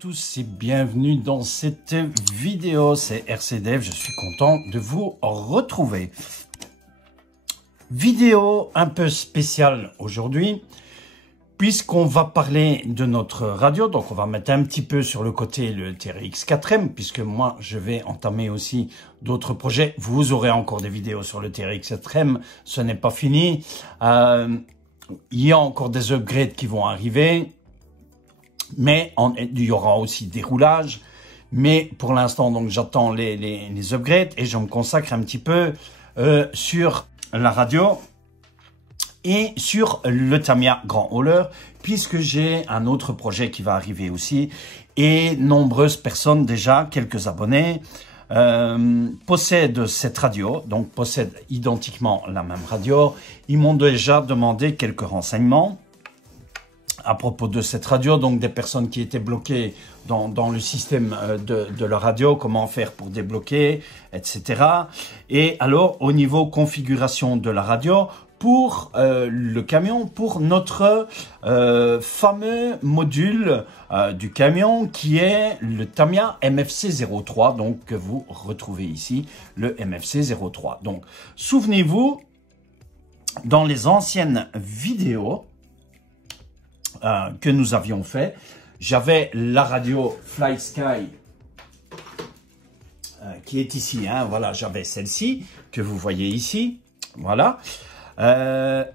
tous et bienvenue dans cette vidéo, c'est RCDev, je suis content de vous retrouver. Vidéo un peu spéciale aujourd'hui, puisqu'on va parler de notre radio, donc on va mettre un petit peu sur le côté le TRX4M, puisque moi je vais entamer aussi d'autres projets. Vous aurez encore des vidéos sur le TRX4M, ce n'est pas fini. Il y a encore des upgrades qui vont arriver. Mais il y aura aussi des roulages. Mais pour l'instant, donc j'attends les upgrades et je me consacre un petit peu sur la radio et sur le Tamiya Grand Hauler, puisque j'ai un autre projet qui va arriver aussi. Et nombreuses personnes déjà, quelques abonnés, possèdent cette radio, donc possèdent identiquement la même radio. Ils m'ont déjà demandé quelques renseignements à propos de cette radio, donc des personnes qui étaient bloquées dans le système de la radio, comment faire pour débloquer, etc. Et alors, au niveau configuration de la radio, pour le camion, pour notre fameux module du camion qui est le Tamiya MFC03, donc que vous retrouvez ici, le MFC03. Donc, souvenez-vous, dans les anciennes vidéos, que nous avions fait, j'avais la radio Fly Sky qui est ici, hein, voilà, j'avais celle-ci que vous voyez ici, voilà.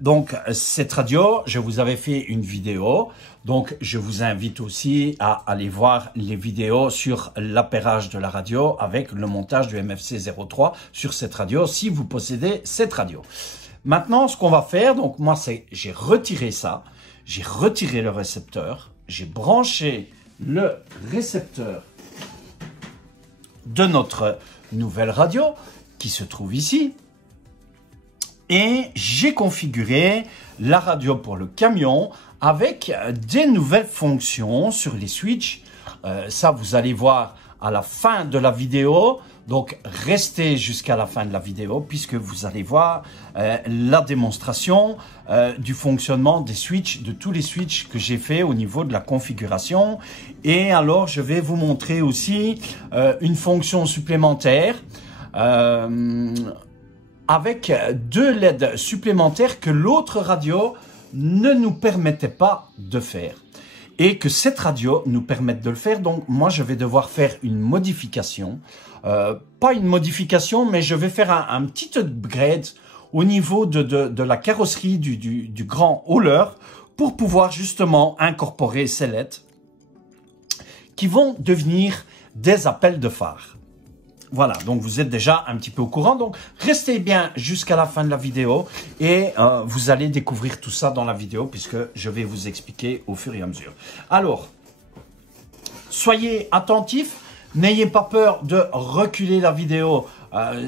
Donc cette radio, je vous avais fait une vidéo, donc je vous invite aussi à aller voir les vidéos sur l'appairage de la radio avec le montage du MFC03 sur cette radio si vous possédez cette radio. Maintenant, ce qu'on va faire, donc moi c'est, j'ai retiré ça. J'ai retiré le récepteur, j'ai branché le récepteur de notre nouvelle radio qui se trouve ici et j'ai configuré la radio pour le camion avec des nouvelles fonctions sur les switches. Ça, vous allez voir à la fin de la vidéo. Donc, restez jusqu'à la fin de la vidéo puisque vous allez voir la démonstration du fonctionnement des switches, de tous les switches que j'ai fait au niveau de la configuration. Et alors, je vais vous montrer aussi une fonction supplémentaire avec deux LED supplémentaires que l'autre radio ne nous permettait pas de faire. Et que cette radio nous permette de le faire. Donc, moi, je vais devoir faire une modification. Pas une modification, mais je vais faire un petit upgrade au niveau de la carrosserie du Grand Hauler pour pouvoir justement incorporer ces LED qui vont devenir des appels de phare. Voilà, donc vous êtes déjà un petit peu au courant. Donc, restez bien jusqu'à la fin de la vidéo et vous allez découvrir tout ça dans la vidéo puisque je vais vous expliquer au fur et à mesure. Alors, soyez attentifs. N'ayez pas peur de reculer la vidéo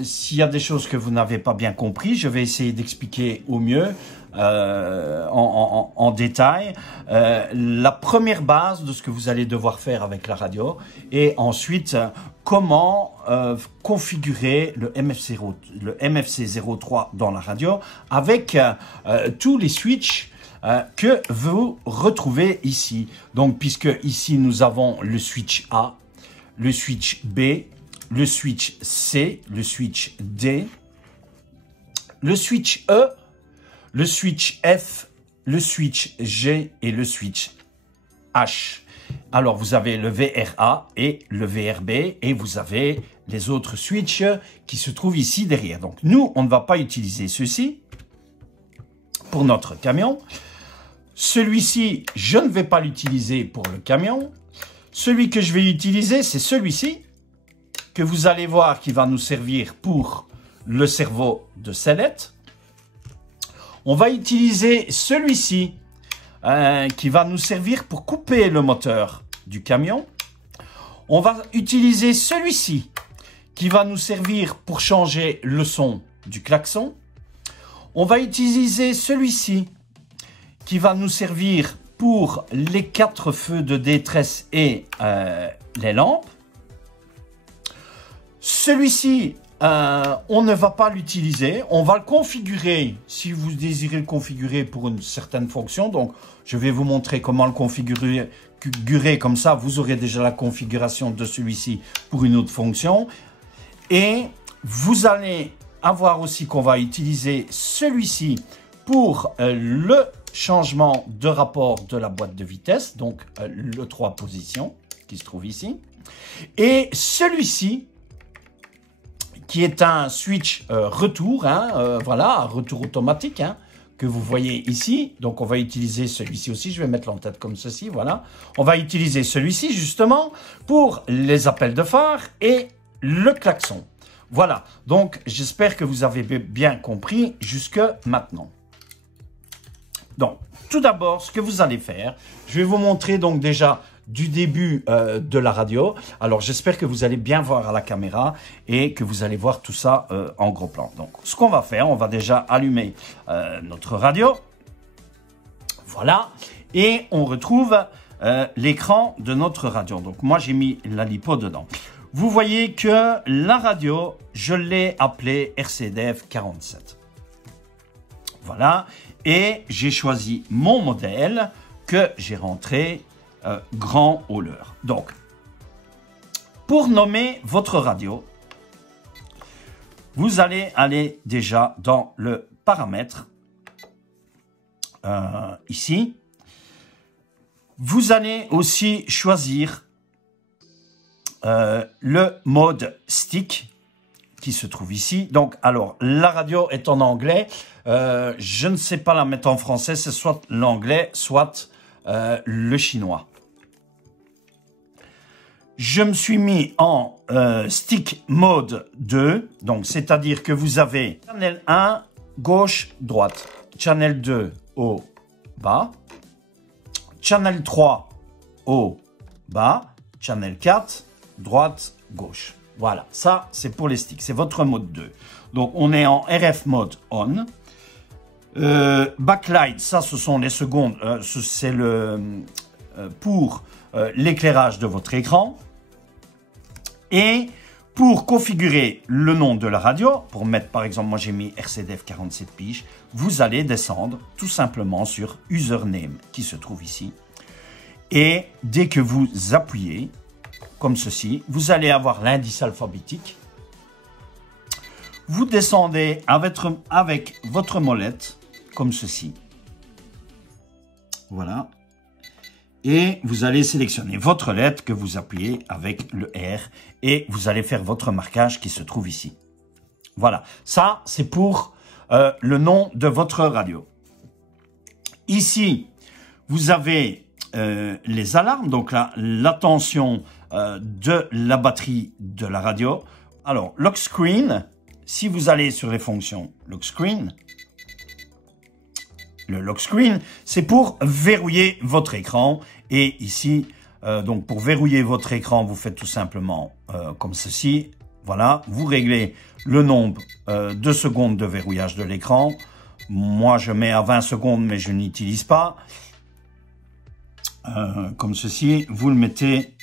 s'il y a des choses que vous n'avez pas bien compris. Je vais essayer d'expliquer au mieux en détail la première base de ce que vous allez devoir faire avec la radio et ensuite comment configurer le MFC03 dans la radio avec tous les switches que vous retrouvez ici. Donc, puisque ici nous avons le switch A, le switch B, le switch C, le switch D, le switch E, le switch F, le switch G et le switch H. Alors, vous avez le VRA et le VRB et vous avez les autres switches qui se trouvent ici derrière. Donc, nous, on ne va pas utiliser ceci pour notre camion. Celui-ci, je ne vais pas l'utiliser pour le camion. Celui que je vais utiliser, c'est celui-ci, que vous allez voir qui va nous servir pour le cerveau de sellette. On va utiliser celui-ci, qui va nous servir pour couper le moteur du camion. On va utiliser celui-ci, qui va nous servir pour changer le son du klaxon. On va utiliser celui-ci, qui va nous servir pour les 4 feux de détresse et les lampes. Celui-ci on ne va pas l'utiliser. On va le configurer si vous désirez le configurer pour une certaine fonction. Donc, je vais vous montrer comment le configurer. Comme ça, vous aurez déjà la configuration de celui-ci pour une autre fonction. Et vous allez avoir aussi qu'on va utiliser celui-ci pour le changement de rapport de la boîte de vitesse, donc le 3 positions qui se trouve ici. Et celui-ci, qui est un switch retour, voilà, retour automatique, que vous voyez ici. Donc, on va utiliser celui-ci aussi. Je vais mettre l'entête comme ceci, voilà. On va utiliser celui-ci, justement, pour les appels de phare et le klaxon. Voilà. Donc, j'espère que vous avez bien compris jusque maintenant. Donc, tout d'abord, ce que vous allez faire, je vais vous montrer donc déjà du début de la radio. Alors, j'espère que vous allez bien voir à la caméra et que vous allez voir tout ça en gros plan. Donc, ce qu'on va faire, on va déjà allumer notre radio. Voilà. Et on retrouve l'écran de notre radio. Donc, moi, j'ai mis la lipo dedans. Vous voyez que la radio, je l'ai appelée RCDF 47. Voilà. Et j'ai choisi mon modèle que j'ai rentré grand hauleur. Donc, pour nommer votre radio, vous allez aller déjà dans le paramètre, ici. Vous allez aussi choisir le mode stick qui se trouve ici. Donc, alors, la radio est en anglais. Je ne sais pas la mettre en français. C'est soit l'anglais, soit le chinois. Je me suis mis en stick mode 2. Donc, c'est-à-dire que vous avez channel 1, gauche, droite. Channel 2, haut, bas. Channel 3, haut, bas. Channel 4, droite, gauche. Voilà, ça, c'est pour les sticks. C'est votre mode 2. Donc, on est en RF mode on. Backlight, ça, ce sont les secondes. C'est le pour l'éclairage de votre écran. Et pour configurer le nom de la radio, pour mettre, par exemple, moi, j'ai mis RCDF 47 piges, vous allez descendre tout simplement sur Username, qui se trouve ici. Et dès que vous appuyez, comme ceci, vous allez avoir l'indice alphabétique. Vous descendez avec votre molette, comme ceci. Voilà. Et vous allez sélectionner votre lettre que vous appuyez avec le R. Et vous allez faire votre marquage qui se trouve ici. Voilà. Ça, c'est pour le nom de votre radio. Ici, vous avez les alarmes. Donc là, l'attention de la batterie de la radio. Alors, lock screen, si vous allez sur les fonctions lock screen, le lock screen, c'est pour verrouiller votre écran. Et ici, donc pour verrouiller votre écran, vous faites tout simplement comme ceci. Voilà, vous réglez le nombre de secondes de verrouillage de l'écran. Moi, je mets à 20 secondes, mais je n'utilise pas. Comme ceci, vous le mettez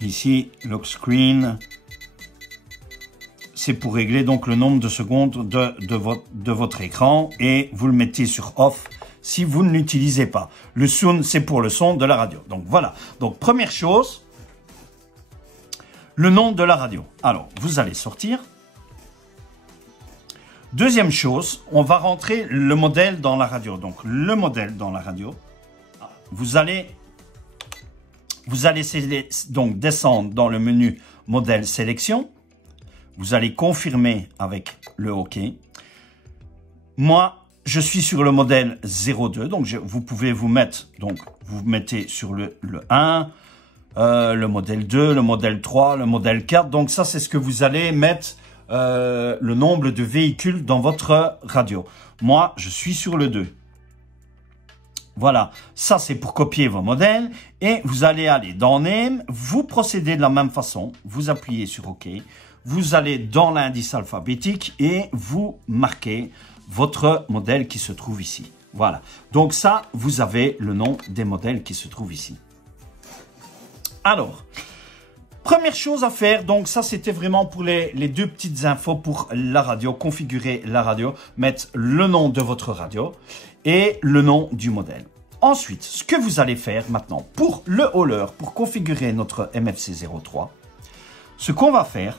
ici, lock screen. C'est pour régler donc le nombre de secondes de votre écran et vous le mettez sur off si vous ne l'utilisez pas. Le sound, c'est pour le son de la radio. Donc voilà. Donc première chose, le nom de la radio. Alors, vous allez sortir. Deuxième chose, on va rentrer le modèle dans la radio. Donc le modèle dans la radio, vous allez donc descendre dans le menu modèle sélection. Vous allez confirmer avec le OK. Moi, je suis sur le modèle 02. Donc, vous pouvez vous mettre, donc, vous mettez sur le 1, le modèle 2, le modèle 3, le modèle 4. Donc, ça, c'est ce que vous allez mettre le nombre de véhicules dans votre radio. Moi, je suis sur le 2. Voilà, ça c'est pour copier vos modèles et vous allez aller dans Name, vous procédez de la même façon, vous appuyez sur OK, vous allez dans l'indice alphabétique et vous marquez votre modèle qui se trouve ici. Voilà, donc ça, vous avez le nom des modèles qui se trouvent ici. Alors, Première chose à faire, donc ça c'était vraiment pour les deux petites infos pour la radio, configurer la radio, mettre le nom de votre radio et le nom du modèle. Ensuite, ce que vous allez faire maintenant pour le hauler, pour configurer notre MFC03, ce qu'on va faire,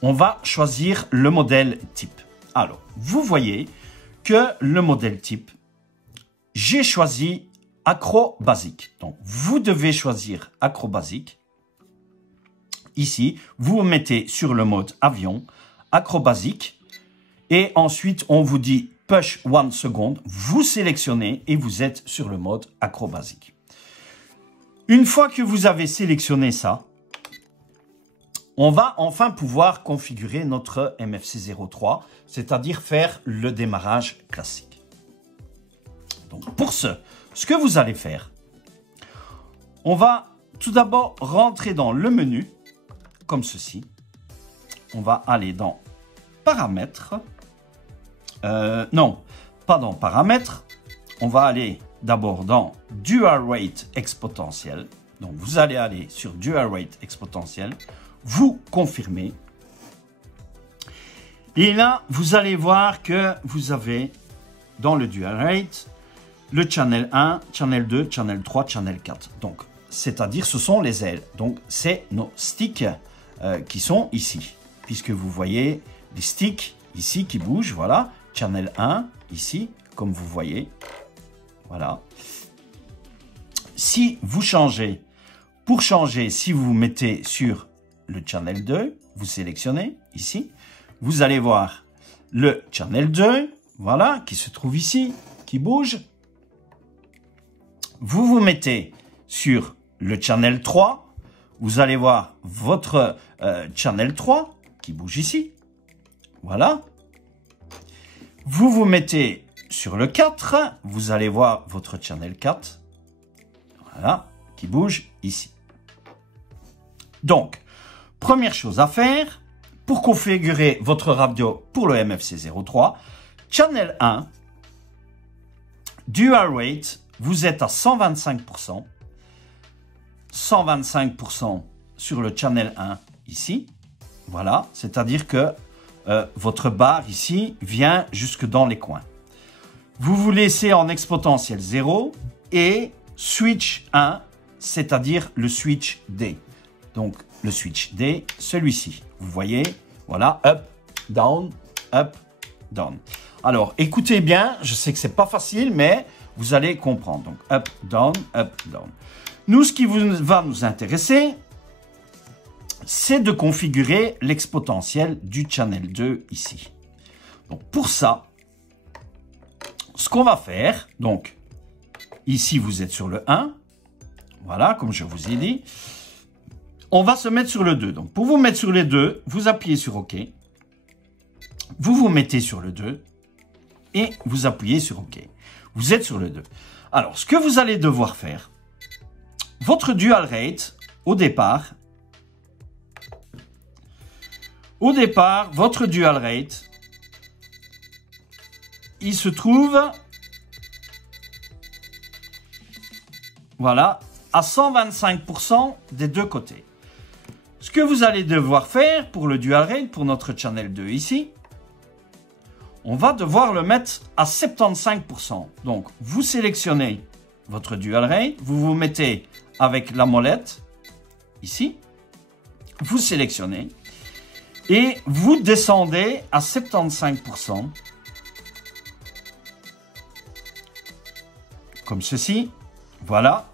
on va choisir le modèle type. Alors, vous voyez que le modèle type, j'ai choisi Acro Basique. Donc, vous devez choisir Acro Basique. Ici, vous vous mettez sur le mode avion, Acro Basique. Et ensuite, on vous dit Push 1 seconde. Vous sélectionnez et vous êtes sur le mode Acro Basique. Une fois que vous avez sélectionné ça, on va enfin pouvoir configurer notre MFC03, c'est-à-dire faire le démarrage classique. Donc, pour ce que vous allez faire, on va tout d'abord rentrer dans le menu, comme ceci. On va aller dans Paramètres. Non, pas dans Paramètres. On va aller d'abord dans Dual Rate exponentiel. Donc, vous allez aller sur Dual Rate exponentiel. Vous confirmez. Et là, vous allez voir que vous avez dans le Dual Rate le Channel 1, Channel 2, Channel 3, Channel 4. Donc, c'est-à-dire, ce sont les ailes. Donc, c'est nos sticks qui sont ici. Puisque vous voyez les sticks ici qui bougent. Voilà. Channel 1, ici, comme vous voyez. Voilà. Si vous changez, pour changer, si vous vous mettez sur le Channel 2, vous sélectionnez ici. Vous allez voir le Channel 2, voilà, qui se trouve ici, qui bouge. Vous vous mettez sur le Channel 3. Vous allez voir votre Channel 3 qui bouge ici. Voilà. Vous vous mettez sur le 4. Vous allez voir votre Channel 4. Voilà, qui bouge ici. Donc, première chose à faire, pour configurer votre radio pour le MFC03, Channel 1, Dual Rate, vous êtes à 125%. 125% sur le Channel 1 ici. Voilà, c'est-à-dire que votre barre ici vient jusque dans les coins. Vous vous laissez en exponentiel 0 et switch 1, c'est-à-dire le switch D. Donc, le switch D, celui-ci. Vous voyez, voilà, up, down, up, down. Alors, écoutez bien, je sais que c'est pas facile, mais vous allez comprendre. Donc, up, down, up, down. Nous, ce qui va nous intéresser, c'est de configurer l'exponentiel du Channel 2 ici. Donc, pour ça, ce qu'on va faire, donc, ici, vous êtes sur le 1. Voilà, comme je vous ai dit. On va se mettre sur le 2. Donc, pour vous mettre sur les deux, vous appuyez sur OK. Vous vous mettez sur le 2 et vous appuyez sur OK. Vous êtes sur le 2. Alors, ce que vous allez devoir faire, votre Dual Rate, au départ, votre Dual Rate, il se trouve, voilà, à 125% des deux côtés. Ce que vous allez devoir faire pour le Dual Rate, pour notre Channel 2 ici, on va devoir le mettre à 75%. Donc, vous sélectionnez votre Dual Rate, vous vous mettez avec la molette, ici, vous sélectionnez, et vous descendez à 75%, comme ceci, voilà,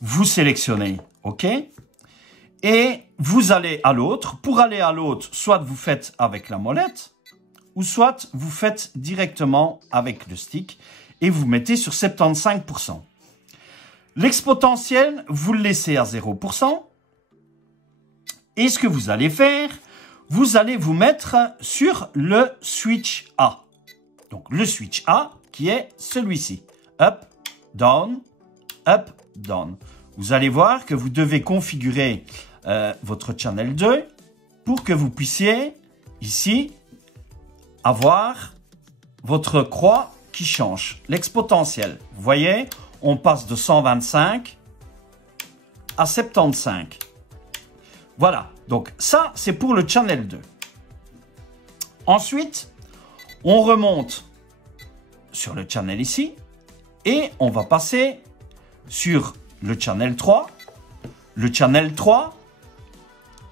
vous sélectionnez OK, et vous allez à l'autre. Pour aller à l'autre, soit vous faites avec la molette, ou soit vous faites directement avec le stick, et vous mettez sur 75%. L'exponentiel, vous le laissez à 0%, et ce que vous allez faire, vous allez vous mettre sur le switch A. Donc, le switch A qui est celui-ci. Up, down, up, down. Vous allez voir que vous devez configurer votre Channel 2 pour que vous puissiez, ici, avoir votre croix qui change. L'exponentiel. Vous voyez, on passe de 125 à 75. Voilà, donc ça, c'est pour le channel 2. Ensuite, on remonte sur le channel ici et on va passer sur le channel 3. Le channel 3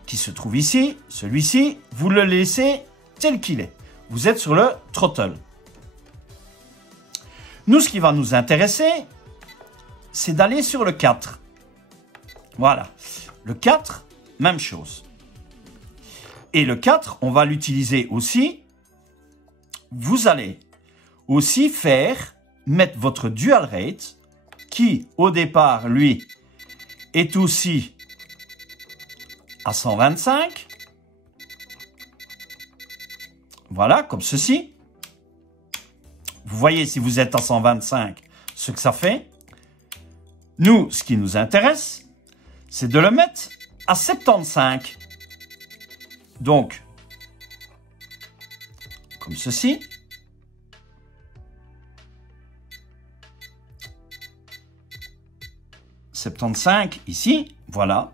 qui se trouve ici, celui-ci, vous le laissez tel qu'il est. Vous êtes sur le throttle. Nous, ce qui va nous intéresser, c'est d'aller sur le 4. Voilà. Le 4, même chose. Et le 4, on va l'utiliser aussi. Vous allez aussi mettre votre dual rate, qui, au départ, lui, est aussi à 125. Voilà, comme ceci. Vous voyez, si vous êtes à 125, ce que ça fait. Nous, ce qui nous intéresse, c'est de le mettre à 75. Donc, comme ceci. « 75 ici, voilà.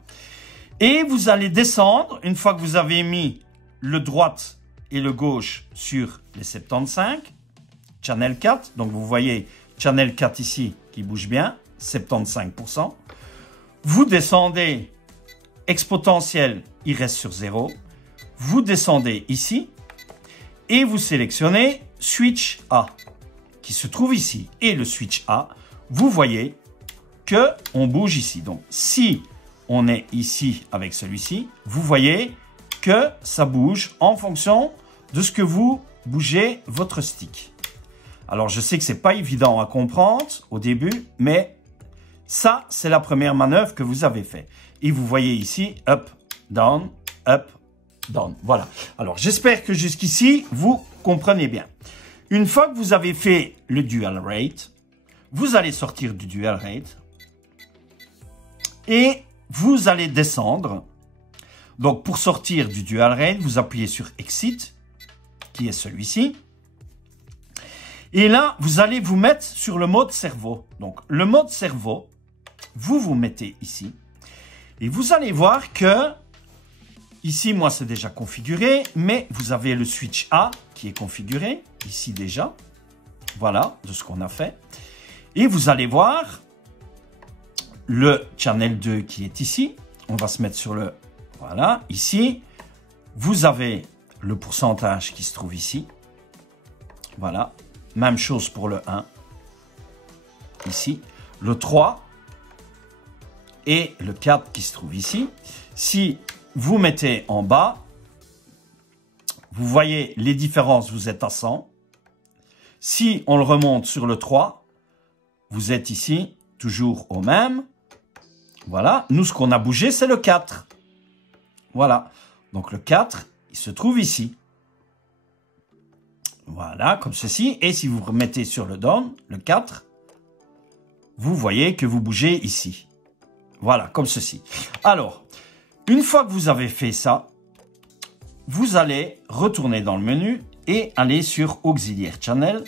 Et vous allez descendre, une fois que vous avez mis le droite et le gauche sur les 75, channel 4, donc vous voyez channel 4 ici qui bouge bien, 75%. Vous descendez, exponentiel, il reste sur 0. Vous descendez ici et vous sélectionnez switch A qui se trouve ici. Et le switch A, vous voyez que on bouge ici. Donc, si on est ici avec celui-ci, vous voyez que ça bouge en fonction de ce que vous bougez votre stick. Alors, je sais que c'est pas évident à comprendre au début, mais ça, c'est la première manœuvre que vous avez fait. Et vous voyez ici, up, down, down. Voilà. Alors, j'espère que jusqu'ici, vous comprenez bien. Une fois que vous avez fait le dual rate, vous allez sortir du dual rate et vous allez descendre. Donc, pour sortir du dual rate, vous appuyez sur Exit, qui est celui-ci. Et là, vous allez vous mettre sur le mode cerveau. Donc, le mode cerveau, vous vous mettez ici. Et vous allez voir que, ici, moi, c'est déjà configuré, mais vous avez le switch A qui est configuré, ici déjà. Voilà, de ce qu'on a fait. Et vous allez voir le channel 2 qui est ici. On va se mettre sur le... Voilà, ici. Vous avez le pourcentage qui se trouve ici. Voilà. Même chose pour le 1. Ici. Le 3. Et le 4 qui se trouve ici. Si vous mettez en bas, vous voyez les différences, vous êtes à 100. Si on le remonte sur le 3, vous êtes ici, toujours au même. Voilà. Nous, ce qu'on a bougé, c'est le 4. Voilà. Donc, le 4, il se trouve ici. Voilà, comme ceci. Et si vous remettez sur le down, le 4, vous voyez que vous bougez ici. Voilà, comme ceci. Alors, une fois que vous avez fait ça, vous allez retourner dans le menu et aller sur Auxiliaire Channel.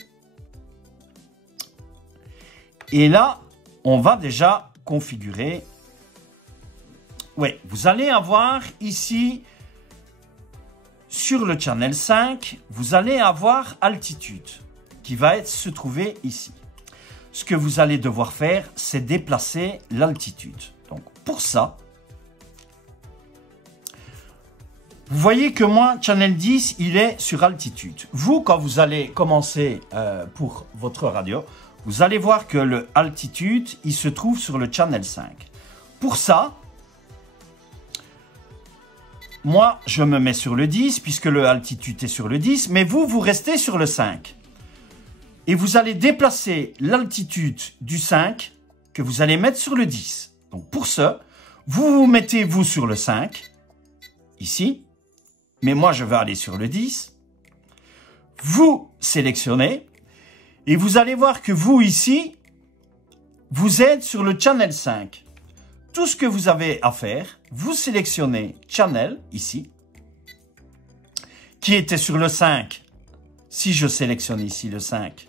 Et là, on va déjà configurer. Oui, vous allez avoir ici, sur le channel 5, vous allez avoir altitude qui va se trouver ici. Ce que vous allez devoir faire, c'est déplacer l'altitude. Donc, pour ça, vous voyez que moi, channel 10, il est sur altitude. Vous, quand vous allez commencer pour votre radio, vous allez voir que le altitude, il se trouve sur le channel 5. Pour ça, moi, je me mets sur le 10, puisque le altitude est sur le 10, mais vous, vous restez sur le 5. Et vous allez déplacer l'altitude du 5 que vous allez mettre sur le 10. Donc, pour ce, vous vous mettez, vous, sur le 5, ici. Mais moi, je vais aller sur le 10. Vous sélectionnez. Et vous allez voir que vous, ici, vous êtes sur le channel 5. Tout ce que vous avez à faire, vous sélectionnez Channel, ici, qui était sur le 5. Si je sélectionne ici le 5,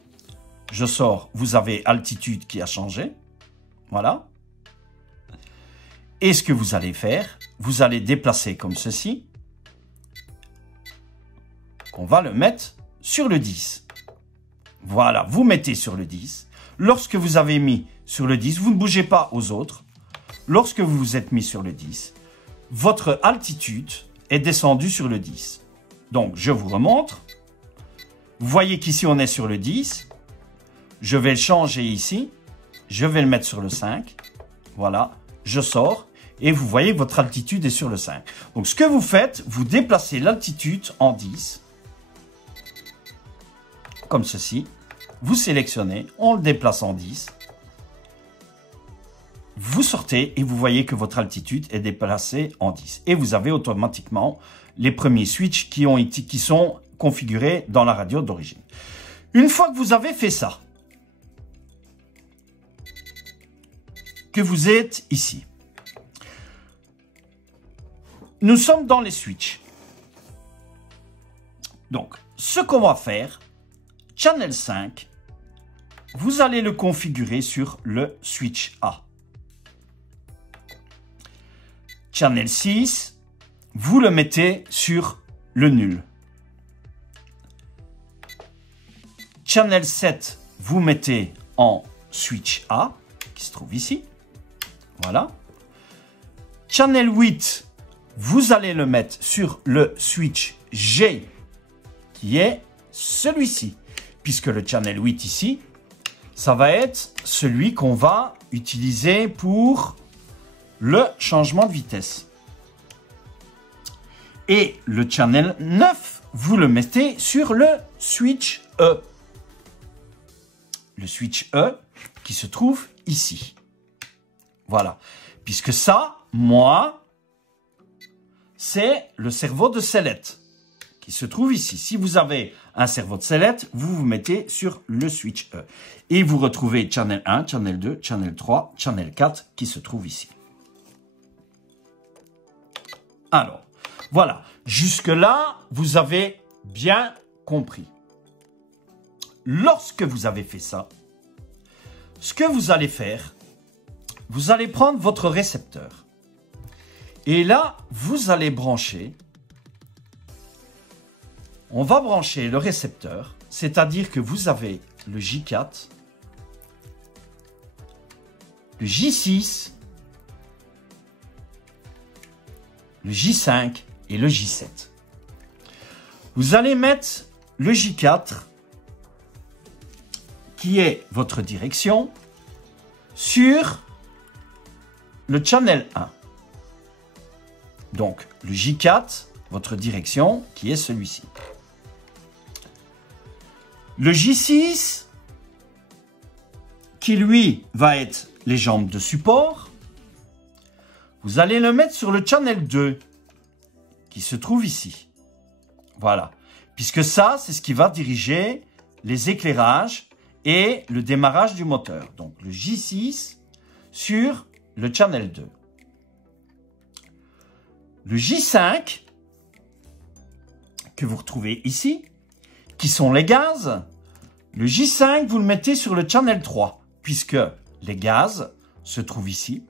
je sors, vous avez altitude qui a changé. Voilà. Et ce que vous allez faire, vous allez déplacer comme ceci. On va le mettre sur le 10. Voilà, vous mettez sur le 10. Lorsque vous avez mis sur le 10, vous ne bougez pas aux autres. Lorsque vous vous êtes mis sur le 10, votre altitude est descendue sur le 10. Donc, je vous remontre. Vous voyez qu'ici, on est sur le 10. Je vais le changer ici. Je vais le mettre sur le 5. Voilà, je sors. Et vous voyez que votre altitude est sur le 5. Donc, ce que vous faites, vous déplacez l'altitude en 10. Comme ceci. Vous sélectionnez, on le déplace en 10. Vous sortez et vous voyez que votre altitude est déplacée en 10. Et vous avez automatiquement les premiers switches qui sont configurés dans la radio d'origine. Une fois que vous avez fait ça, que vous êtes ici, nous sommes dans les switches. Donc, ce qu'on va faire, Channel 5, vous allez le configurer sur le switch A. Channel 6, vous le mettez sur le nul. Channel 7, vous mettez en switch A, qui se trouve ici. Voilà. Channel 8, vous allez le mettre sur le switch G, qui est celui-ci. Puisque le channel 8 ici, ça va être celui qu'on va utiliser pour le changement de vitesse. Et le channel 9, vous le mettez sur le switch E. Le switch E qui se trouve ici. Voilà. Puisque ça, moi, c'est le cerveau de sellette qui se trouve ici. Si vous avez un cerveau de sellette, vous vous mettez sur le switch E. Et vous retrouvez channel 1, channel 2, channel 3, channel 4 qui se trouve ici. Alors, voilà. Jusque-là, vous avez bien compris. Lorsque vous avez fait ça, ce que vous allez faire, vous allez prendre votre récepteur. Et là, vous allez brancher. On va brancher le récepteur, c'est-à-dire que vous avez le J4, le J6, le J5 et le J7. Vous allez mettre le J4, qui est votre direction, sur le channel 1. Donc, le J4, votre direction, qui est celui-ci. Le J6, qui lui va être les jambes de support, vous allez le mettre sur le channel 2, qui se trouve ici. Voilà. Puisque ça, c'est ce qui va diriger les éclairages et le démarrage du moteur. Donc, le J6 sur le channel 2. Le J5, que vous retrouvez ici, qui sont les gaz. Le J5, vous le mettez sur le channel 3, puisque les gaz se trouvent ici,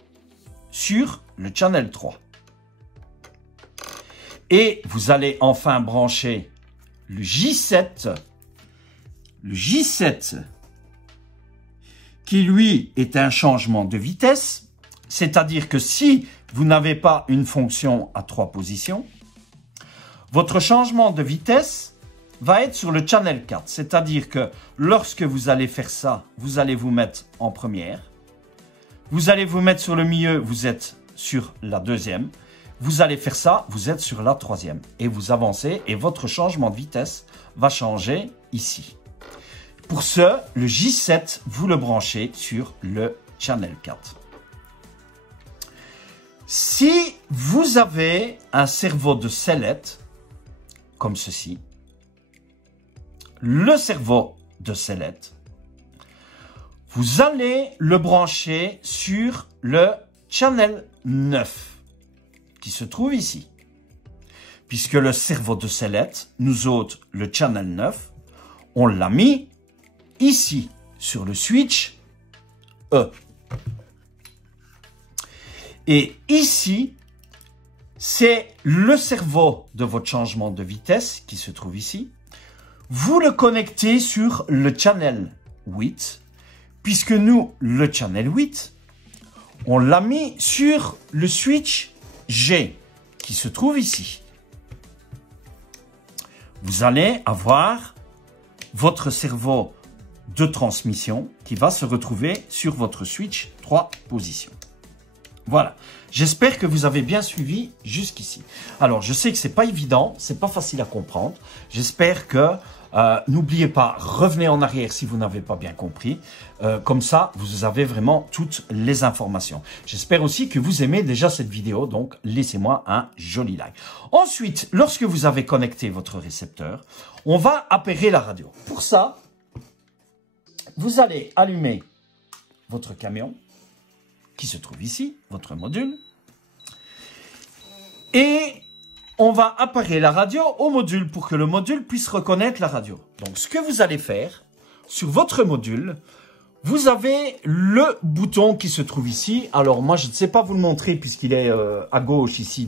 sur le channel 3. Et vous allez enfin brancher le J7. Le J7, qui lui est un changement de vitesse, c'est-à-dire que si vous n'avez pas une fonction à 3 positions, votre changement de vitesse va être sur le channel 4. C'est-à-dire que lorsque vous allez faire ça, vous allez vous mettre en première. Vous allez vous mettre sur le milieu, vous êtes sur la deuxième. Vous allez faire ça, vous êtes sur la troisième. Et vous avancez et votre changement de vitesse va changer ici. Pour ce, le J7, vous le branchez sur le channel 4. Si vous avez un cerveau de sellette, comme ceci, le cerveau de sellette, vous allez le brancher sur le channel 9, qui se trouve ici. Puisque le cerveau de sellette, nous autres, le channel 9, on l'a mis ici, sur le switch E. Et ici, c'est le cerveau de votre changement de vitesse qui se trouve ici. Vous le connectez sur le channel 8, puisque nous, le channel 8, on l'a mis sur le switch G qui se trouve ici. Vous allez avoir votre cerveau de transmission qui va se retrouver sur votre switch 3 positions. Voilà. J'espère que vous avez bien suivi jusqu'ici. Alors, je sais que c'est pas évident, c'est pas facile à comprendre. J'espère que n'oubliez pas, revenez en arrière si vous n'avez pas bien compris. Comme ça, vous avez vraiment toutes les informations. J'espère aussi que vous aimez déjà cette vidéo, donc laissez-moi un joli like. Ensuite, lorsque vous avez connecté votre récepteur, on va appairer la radio. Pour ça, vous allez allumer votre camion qui se trouve ici, votre module, et on va appairer la radio au module pour que le module puisse reconnaître la radio. Donc, ce que vous allez faire, sur votre module, vous avez le bouton qui se trouve ici. Alors, moi, je ne sais pas vous le montrer puisqu'il est à gauche ici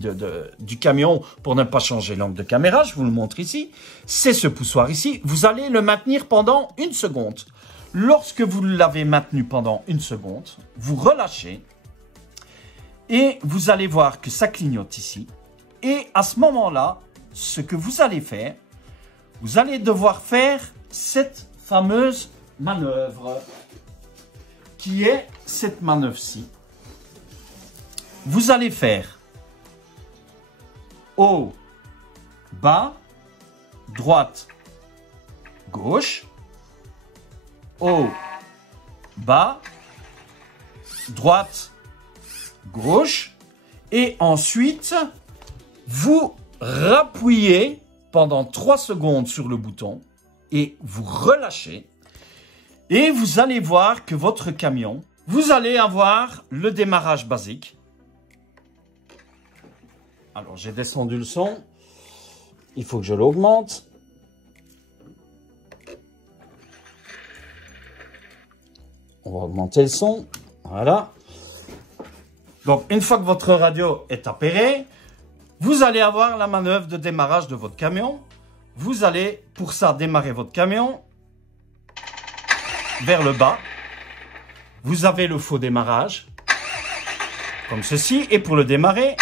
du camion pour ne pas changer l'angle de caméra. Je vous le montre ici. C'est ce poussoir ici. Vous allez le maintenir pendant 1 seconde. Lorsque vous l'avez maintenu pendant 1 seconde, vous relâchez et vous allez voir que ça clignote ici. Et à ce moment-là, ce que vous allez faire, vous allez devoir faire cette fameuse manœuvre, qui est cette manœuvre-ci. Vous allez faire haut, bas, droite, gauche, haut, bas, droite, gauche, et ensuite, vous rappuyez pendant 3 secondes sur le bouton et vous relâchez. Et vous allez voir que votre camion, vous allez avoir le démarrage basique. Alors, j'ai descendu le son. Il faut que je l'augmente. On va augmenter le son. Voilà. Donc, une fois que votre radio est appairée, vous allez avoir la manœuvre de démarrage de votre camion. Vous allez, pour ça, démarrer votre camion vers le bas. Vous avez le faux démarrage, comme ceci. Et pour le démarrer,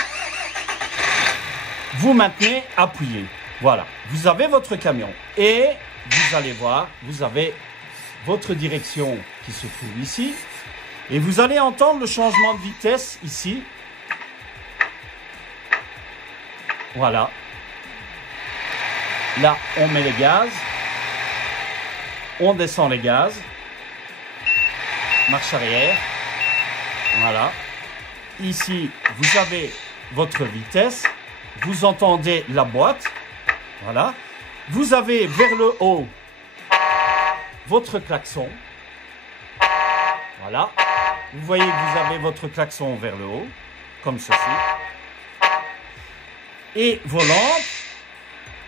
vous maintenez appuyé. Voilà, vous avez votre camion. Et vous allez voir, vous avez votre direction qui se trouve ici. Et vous allez entendre le changement de vitesse ici. Voilà. Là, on met les gaz. On descend les gaz. Marche arrière. Voilà. Ici, vous avez votre vitesse. Vous entendez la boîte. Voilà. Vous avez vers le haut votre klaxon. Voilà. Vous voyez que vous avez votre klaxon vers le haut, comme ceci. Et vos lampes,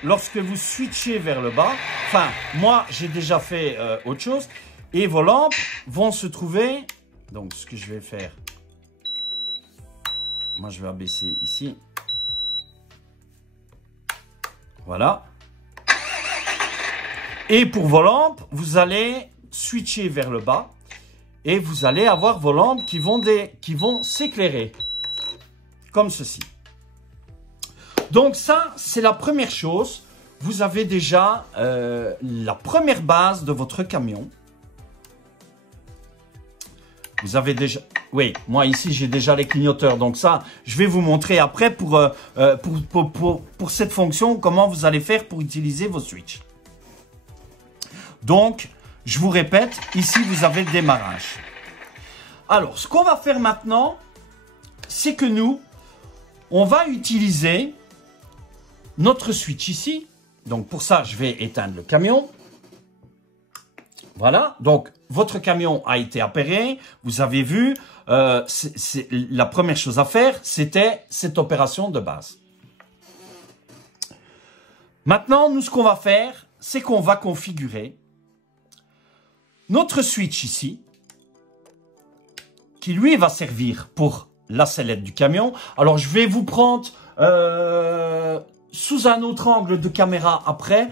lorsque vous switchez vers le bas, enfin, moi, j'ai déjà fait autre chose, et vos lampes vont se trouver, donc ce que je vais faire, moi, je vais abaisser ici. Voilà. Et pour vos lampes, vous allez switcher vers le bas, et vous allez avoir vos lampes qui vont s'éclairer, comme ceci. Donc ça, c'est la première chose. Vous avez déjà la première base de votre camion. Vous avez déjà... Oui, moi ici, j'ai déjà les clignoteurs. Donc ça, je vais vous montrer après pour cette fonction, comment vous allez faire pour utiliser vos switches. Donc, je vous répète, ici, vous avez le démarrage. Alors, ce qu'on va faire maintenant, c'est que nous, on va utiliser notre switch ici. Donc, pour ça, je vais éteindre le camion. Voilà. Donc, votre camion a été appairé. Vous avez vu, la première chose à faire, c'était cette opération de base. Maintenant, nous, ce qu'on va faire, c'est qu'on va configurer notre switch ici, qui lui va servir pour la sellette du camion. Alors, je vais vous prendre sous un autre angle de caméra après.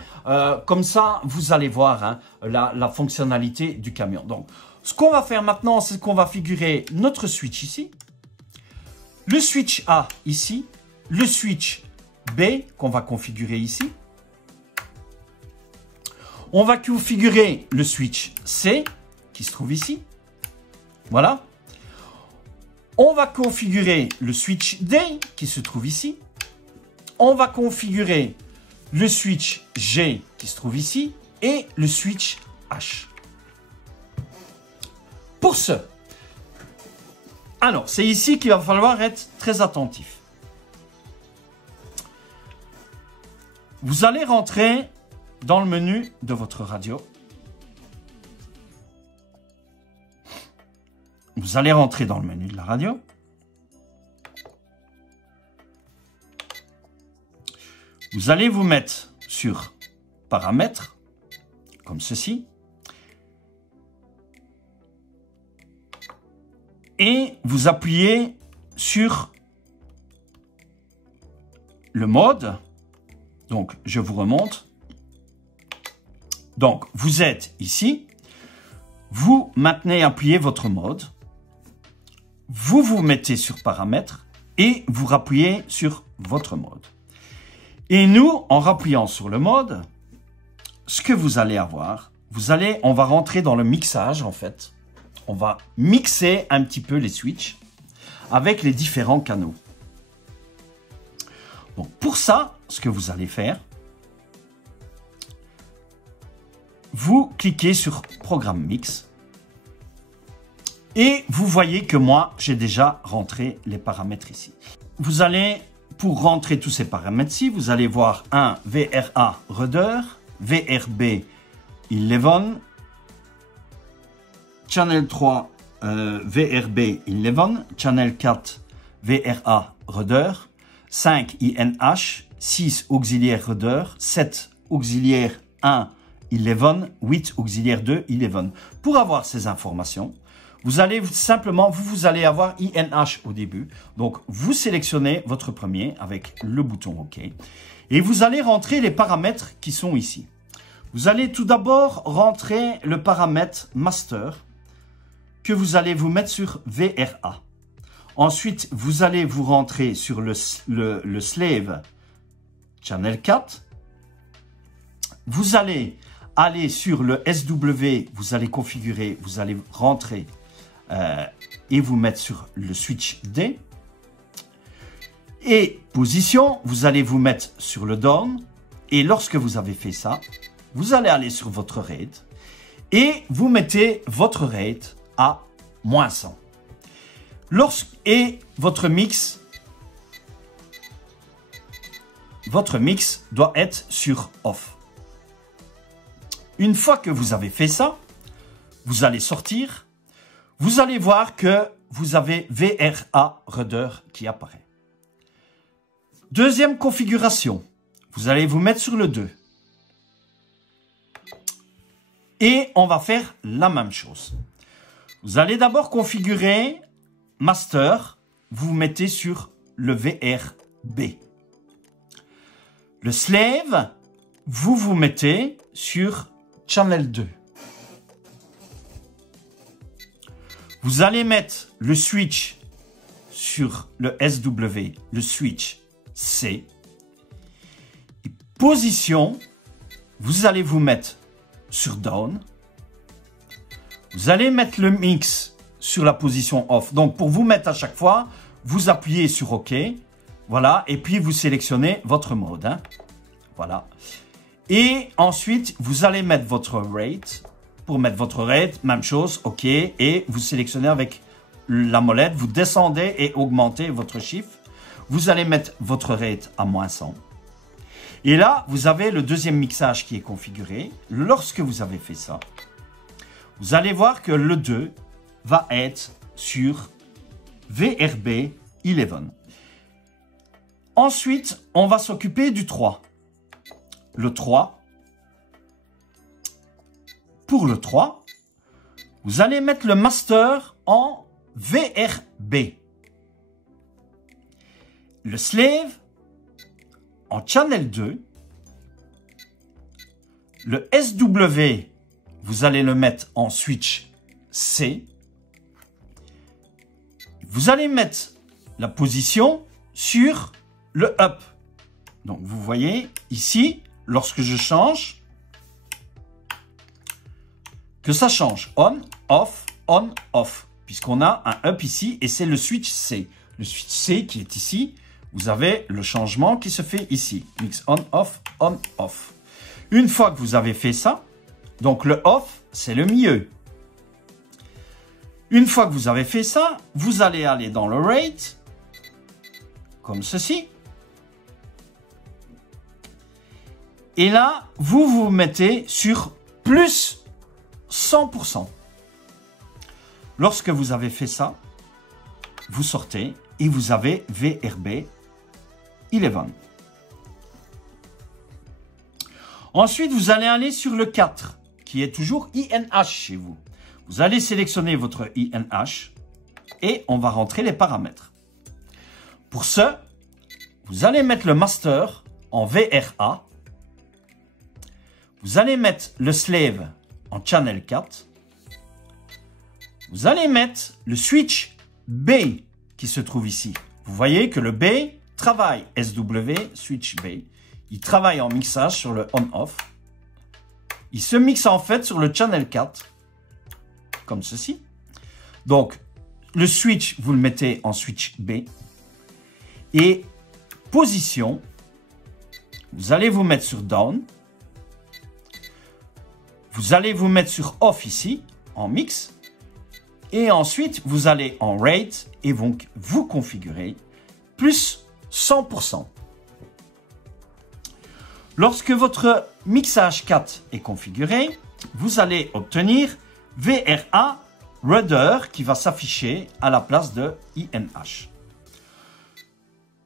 Comme ça, vous allez voir hein, la fonctionnalité du camion. Donc, ce qu'on va faire maintenant, c'est qu'on va figurer notre switch ici. Le switch A ici. Le switch B qu'on va configurer ici. On va configurer le switch C qui se trouve ici. Voilà. On va configurer le switch D qui se trouve ici. On va configurer le switch G qui se trouve ici et le switch H. Pour ce, alors c'est ici qu'il va falloir être très attentif. Vous allez rentrer dans le menu de votre radio. Vous allez rentrer dans le menu de la radio. Vous allez vous mettre sur paramètres, comme ceci. Et vous appuyez sur le mode. Donc, je vous remonte. Donc, vous êtes ici. Vous maintenez appuyé votre mode. Vous vous mettez sur paramètres et vous rappuyez sur votre mode. Et nous, en rappuyant sur le mode, ce que vous allez avoir, on va rentrer dans le mixage en fait. On va mixer un petit peu les switches avec les différents canaux. Donc pour ça, ce que vous allez faire, vous cliquez sur Programme Mix. Et vous voyez que moi, j'ai déjà rentré les paramètres ici. Vous allez, pour rentrer tous ces paramètres-ci, vous allez voir un VRA Rudder, VRB 11, Channel 3 VRB 11, Channel 4 VRA Rudder, 5 INH, 6 auxiliaire Rudder, 7 auxiliaire 1 11, 8 auxiliaire 2 11. Pour avoir ces informations, vous allez simplement, vous allez avoir INH au début. Donc, vous sélectionnez votre premier avec le bouton OK. Et vous allez rentrer les paramètres qui sont ici. Vous allez tout d'abord rentrer le paramètre Master que vous allez vous mettre sur VRA. Ensuite, vous allez vous rentrer sur le Slave Channel 4. Vous allez aller sur le SW, vous allez configurer, vous allez rentrer et vous mettre sur le switch D. Et position, vous allez vous mettre sur le down. Et lorsque vous avez fait ça, vous allez aller sur votre rate et vous mettez votre rate à -100. Et votre mix doit être sur off. Une fois que vous avez fait ça, vous allez sortir. Vous allez voir que vous avez VRA Rudder qui apparaît. Deuxième configuration, vous allez vous mettre sur le 2. Et on va faire la même chose. Vous allez d'abord configurer Master, vous vous mettez sur le VRB. Le Slave, vous vous mettez sur Channel 2. Vous allez mettre le switch sur le SW, le switch C. Et position, vous allez vous mettre sur Down. Vous allez mettre le mix sur la position Off. Donc, pour vous mettre à chaque fois, vous appuyez sur OK. Voilà. Et puis, vous sélectionnez votre mode. Hein. Voilà. Et ensuite, vous allez mettre votre rate. Pour mettre votre rate, même chose, OK. Et vous sélectionnez avec la molette, vous descendez et augmentez votre chiffre. Vous allez mettre votre rate à -100. Et là, vous avez le deuxième mixage qui est configuré. Lorsque vous avez fait ça, vous allez voir que le 2 va être sur VRB 11. Ensuite, on va s'occuper du 3. Le 3. Pour le 3, vous allez mettre le master en VRB. Le slave, en channel 2. Le SW, vous allez le mettre en switch C. Vous allez mettre la position sur le up. Donc, vous voyez ici, lorsque je change, que ça change. On, off, puisqu'on a un up ici et c'est le switch C. Le switch C qui est ici, vous avez le changement qui se fait ici. Mix on, off. Une fois que vous avez fait ça, donc le off, c'est le milieu. Une fois que vous avez fait ça, vous allez aller dans le rate, comme ceci. Et là, vous vous mettez sur plus 100%. Lorsque vous avez fait ça, vous sortez et vous avez VRB 11. Ensuite, vous allez aller sur le 4, qui est toujours INH chez vous. Vous allez sélectionner votre INH et on va rentrer les paramètres. Pour ce, vous allez mettre le master en VRA. Vous allez mettre le slave en channel 4. Vous allez mettre le switch B qui se trouve ici. Vous voyez que le B travaille SW, switch B. Il travaille en mixage sur le on-off. Il se mixe en fait sur le channel 4, comme ceci. Donc, le switch, vous le mettez en switch B. Et position, vous allez vous mettre sur down. Vous allez vous mettre sur off ici, en mix. Et ensuite, vous allez en rate et donc vous configurez plus 100%. Lorsque votre mixage 4 est configuré, vous allez obtenir VRA Rudder qui va s'afficher à la place de INH.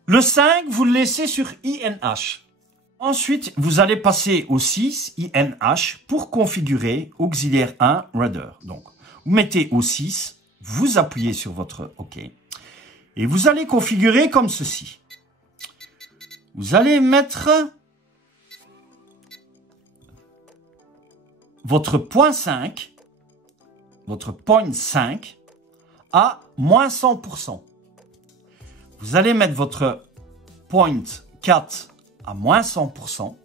Le 5, vous le laissez sur INH. Ensuite, vous allez passer au 6 INH pour configurer auxiliaire 1 Rudder. Donc, vous mettez au 6, vous appuyez sur votre OK et vous allez configurer comme ceci. Vous allez mettre votre point 5, votre point 5 à moins 100%. Vous allez mettre votre point 4 à moins 100%.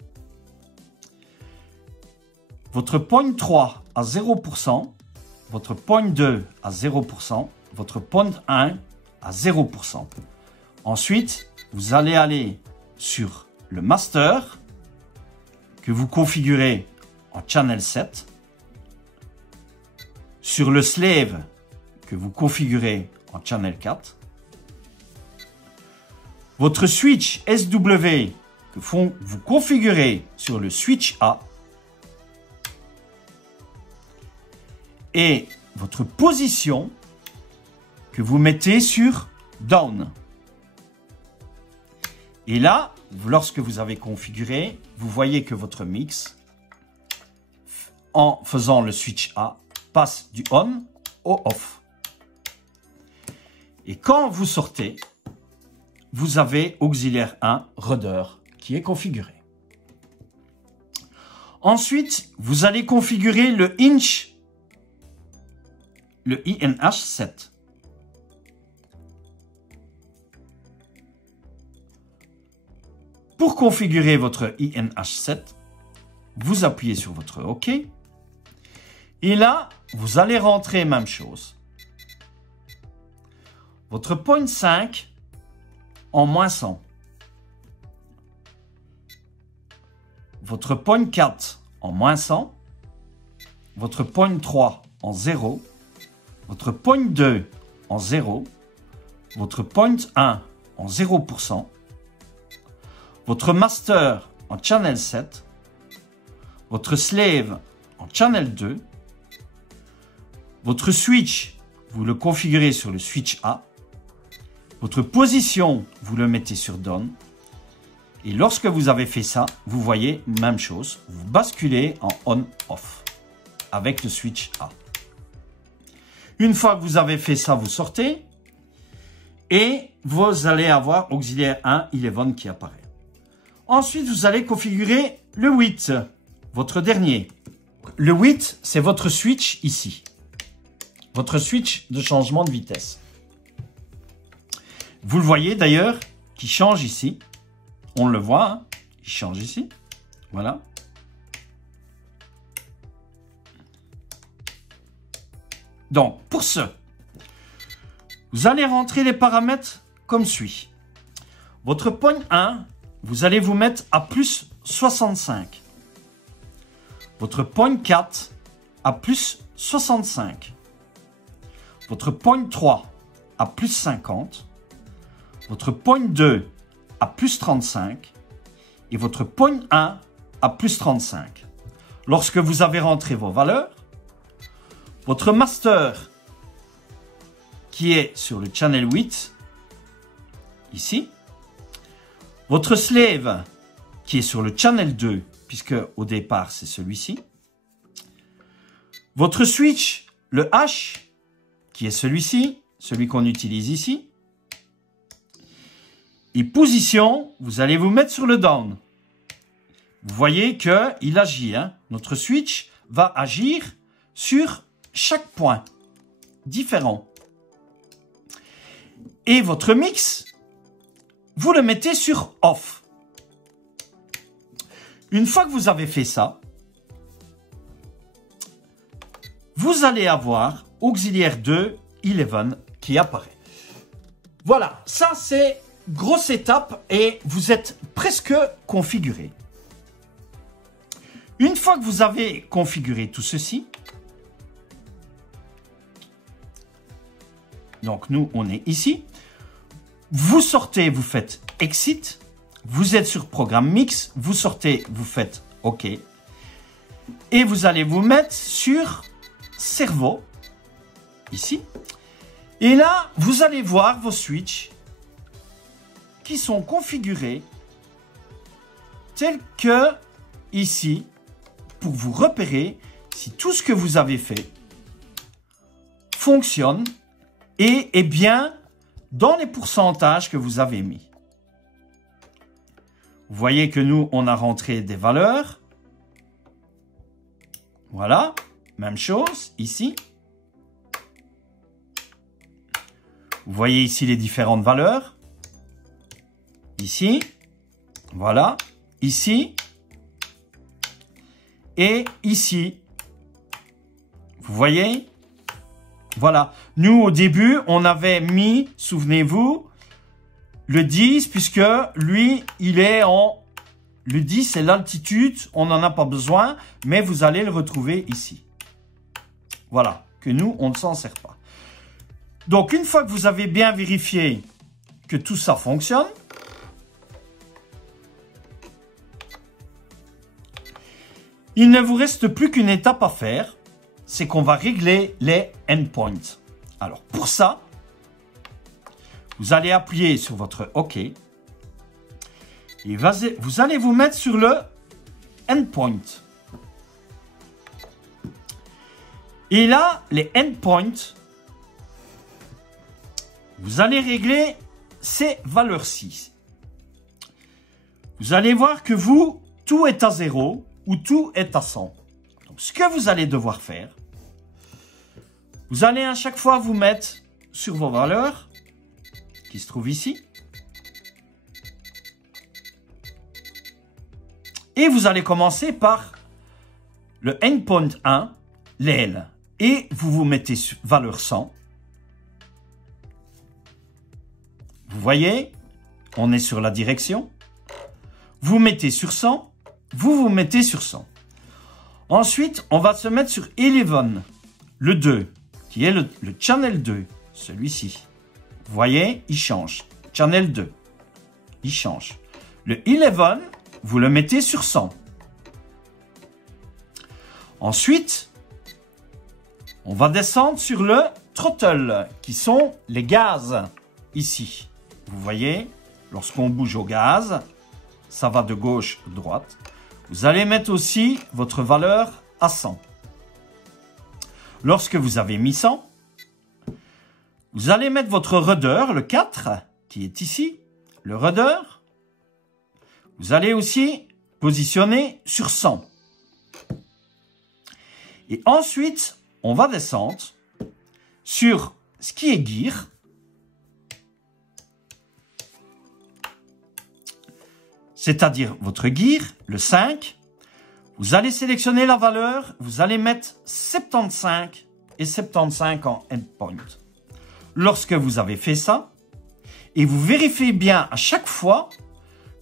Votre point 3 à 0%. Votre point 2 à 0%. Votre point 1 à 0%. Ensuite, vous allez aller sur le master que vous configurez en channel 7, sur le slave que vous configurez en channel 4, votre switch SW que vous configurez sur le switch A et votre position que vous mettez sur down. Et là, lorsque vous avez configuré, vous voyez que votre mix, en faisant le switch A, passe du on au off. Et quand vous sortez, vous avez auxiliaire 1 Rudder qui est configuré. Ensuite, vous allez configurer le INH 7. Pour configurer votre INH 7, vous appuyez sur votre OK. Et là, vous allez rentrer même chose. Votre point 5 en moins 100. Votre point 4 en moins 100. Votre point 3 en 0. Votre point 2 en 0. Votre point 1 en 0%. Votre master en channel 7. Votre slave en channel 2. Votre switch, vous le configurez sur le switch A. Votre position, vous le mettez sur down. Et lorsque vous avez fait ça, vous voyez, même chose, vous basculez en on-off avec le switch A. Une fois que vous avez fait ça, vous sortez et vous allez avoir auxiliaire 1, 11 qui apparaît. Ensuite, vous allez configurer le 8, votre dernier. Le 8, c'est votre switch ici. Votre switch de changement de vitesse. Vous le voyez d'ailleurs, qui change ici. On le voit, hein, il change ici. Voilà. Donc, pour ce, vous allez rentrer les paramètres comme suit. Votre point 1, vous allez vous mettre à plus 65. Votre point 4 à plus 65. Votre point 3 à plus 50. Votre point 2 à plus 35. Et votre point 1 à plus 35. Lorsque vous avez rentré vos valeurs, votre master qui est sur le channel 8, ici, votre slave qui est sur le channel 2, puisque au départ c'est celui-ci, votre switch, le H, qui est celui-ci, celui qu'on utilise ici, et position, vous allez vous mettre sur le down. Vous voyez qu'il agit, hein? Notre switch va agir sur chaque point différent. Et votre mix, vous le mettez sur off. Une fois que vous avez fait ça, vous allez avoir auxiliaire 2, 11 qui apparaît. Voilà, ça c'est grosse étape et vous êtes presque configuré. Une fois que vous avez configuré tout ceci, donc nous on est ici, vous sortez, vous faites exit, vous êtes sur programme mix, vous sortez, vous faites OK, et vous allez vous mettre sur cerveau, ici, et là vous allez voir vos switches qui sont configurés tels que ici, pour vous repérer si tout ce que vous avez fait fonctionne et est bien dans les pourcentages que vous avez mis. Vous voyez que nous, on a rentré des valeurs. Voilà, même chose ici. Vous voyez ici les différentes valeurs. Ici, voilà, ici. Et ici, vous voyez, voilà. Nous, au début, on avait mis, souvenez-vous, le 10, puisque lui, il est en... Le 10, c'est l'altitude, on n'en a pas besoin, mais vous allez le retrouver ici. Voilà, que nous, on ne s'en sert pas. Donc, une fois que vous avez bien vérifié que tout ça fonctionne, il ne vous reste plus qu'une étape à faire, c'est qu'on va régler les endpoints. Alors pour ça, vous allez appuyer sur votre OK et vous allez vous mettre sur le endpoint. Et là, les endpoints, vous allez régler ces valeurs-ci. Vous allez voir que vous, tout est à 0. Où tout est à 100. Donc, ce que vous allez devoir faire, vous allez à chaque fois vous mettre sur vos valeurs, qui se trouvent ici, et vous allez commencer par le endpoint 1, l'L, et vous vous mettez sur valeur 100. Vous voyez, on est sur la direction. Vous mettez sur 100. Vous vous mettez sur 100. Ensuite, on va se mettre sur 11, le 2, qui est le channel 2, celui-ci. Vous voyez, il change. Channel 2, il change. Le 11, vous le mettez sur 100. Ensuite, on va descendre sur le throttle, qui sont les gaz, ici. Vous voyez, lorsqu'on bouge au gaz, ça va de gauche à droite. Vous allez mettre aussi votre valeur à 100. Lorsque vous avez mis 100, vous allez mettre votre rudder, le 4, qui est ici, le rudder. Vous allez aussi positionner sur 100. Et ensuite, on va descendre sur ce qui est gear. C'est-à-dire votre gear, le 5. Vous allez sélectionner la valeur. Vous allez mettre 75 et 75 en endpoint. Lorsque vous avez fait ça, et vous vérifiez bien à chaque fois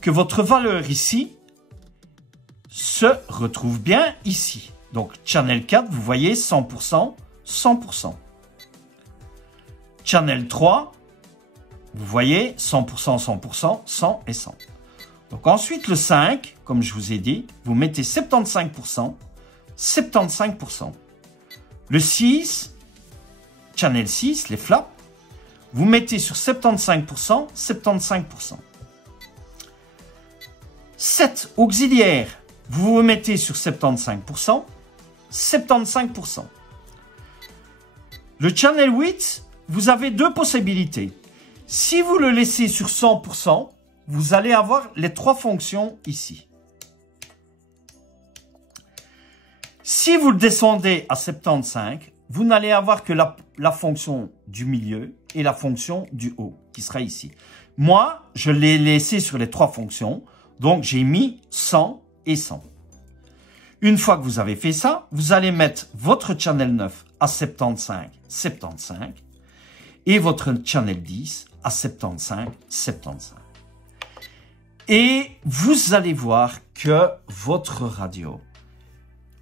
que votre valeur ici se retrouve bien ici. Donc, Channel 4, vous voyez 100%, 100%. Channel 3, vous voyez 100%, 100%, 100 et 100. Donc, ensuite, le 5, comme je vous ai dit, vous mettez 75%, 75%. Le 6, Channel 6, les flaps, vous mettez sur 75%, 75%. 7 auxiliaires, vous vous mettez sur 75%, 75%. Le Channel 8, vous avez deux possibilités. Si vous le laissez sur 100%, vous allez avoir les trois fonctions ici. Si vous le descendez à 75, vous n'allez avoir que la fonction du milieu et la fonction du haut, qui sera ici. Moi, je l'ai laissé sur les trois fonctions, donc j'ai mis 100 et 100. Une fois que vous avez fait ça, vous allez mettre votre Channel 9 à 75, 75 et votre Channel 10 à 75, 75. Et vous allez voir que votre radio,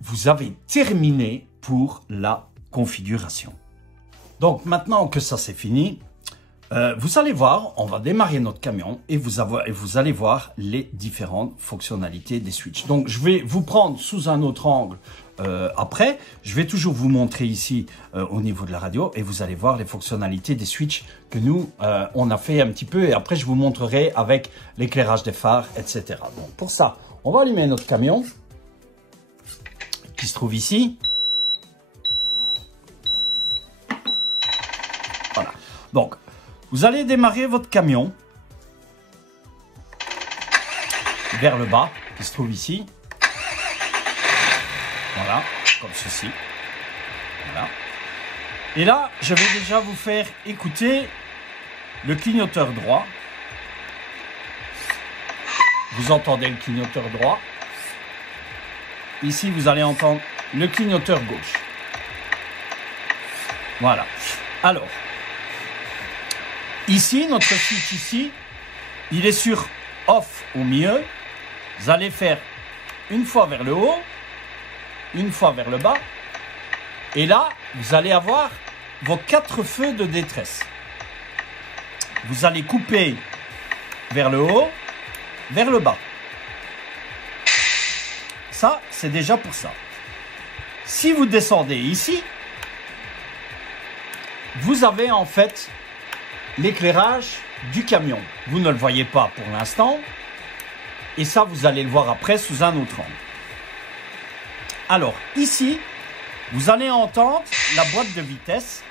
vous avez terminé pour la configuration. Donc maintenant que ça c'est fini, vous allez voir, on va démarrer notre camion et vous allez voir les différentes fonctionnalités des switches. Donc je vais vous prendre sous un autre angle après. Je vais toujours vous montrer ici au niveau de la radio et vous allez voir les fonctionnalités des switches que nous, on a fait un petit peu. Et après, je vous montrerai avec l'éclairage des phares, etc. Donc pour ça, on va allumer notre camion qui se trouve ici. Voilà. Donc, vous allez démarrer votre camion vers le bas, qui se trouve ici. Voilà, comme ceci. Voilà. Et là, je vais déjà vous faire écouter le clignoteur droit. Vous entendez le clignoteur droit. Ici, vous allez entendre le clignoteur gauche. Voilà. Alors, ici, notre switch ici, il est sur off au milieu. Vous allez faire une fois vers le haut, une fois vers le bas. Et là, vous allez avoir vos 4 feux de détresse. Vous allez couper vers le haut, vers le bas. Ça, c'est déjà pour ça. Si vous descendez ici, vous avez en fait l'éclairage du camion. Vous ne le voyez pas pour l'instant. Et ça, vous allez le voir après sous un autre angle. Alors, ici, vous allez entendre la boîte de vitesse.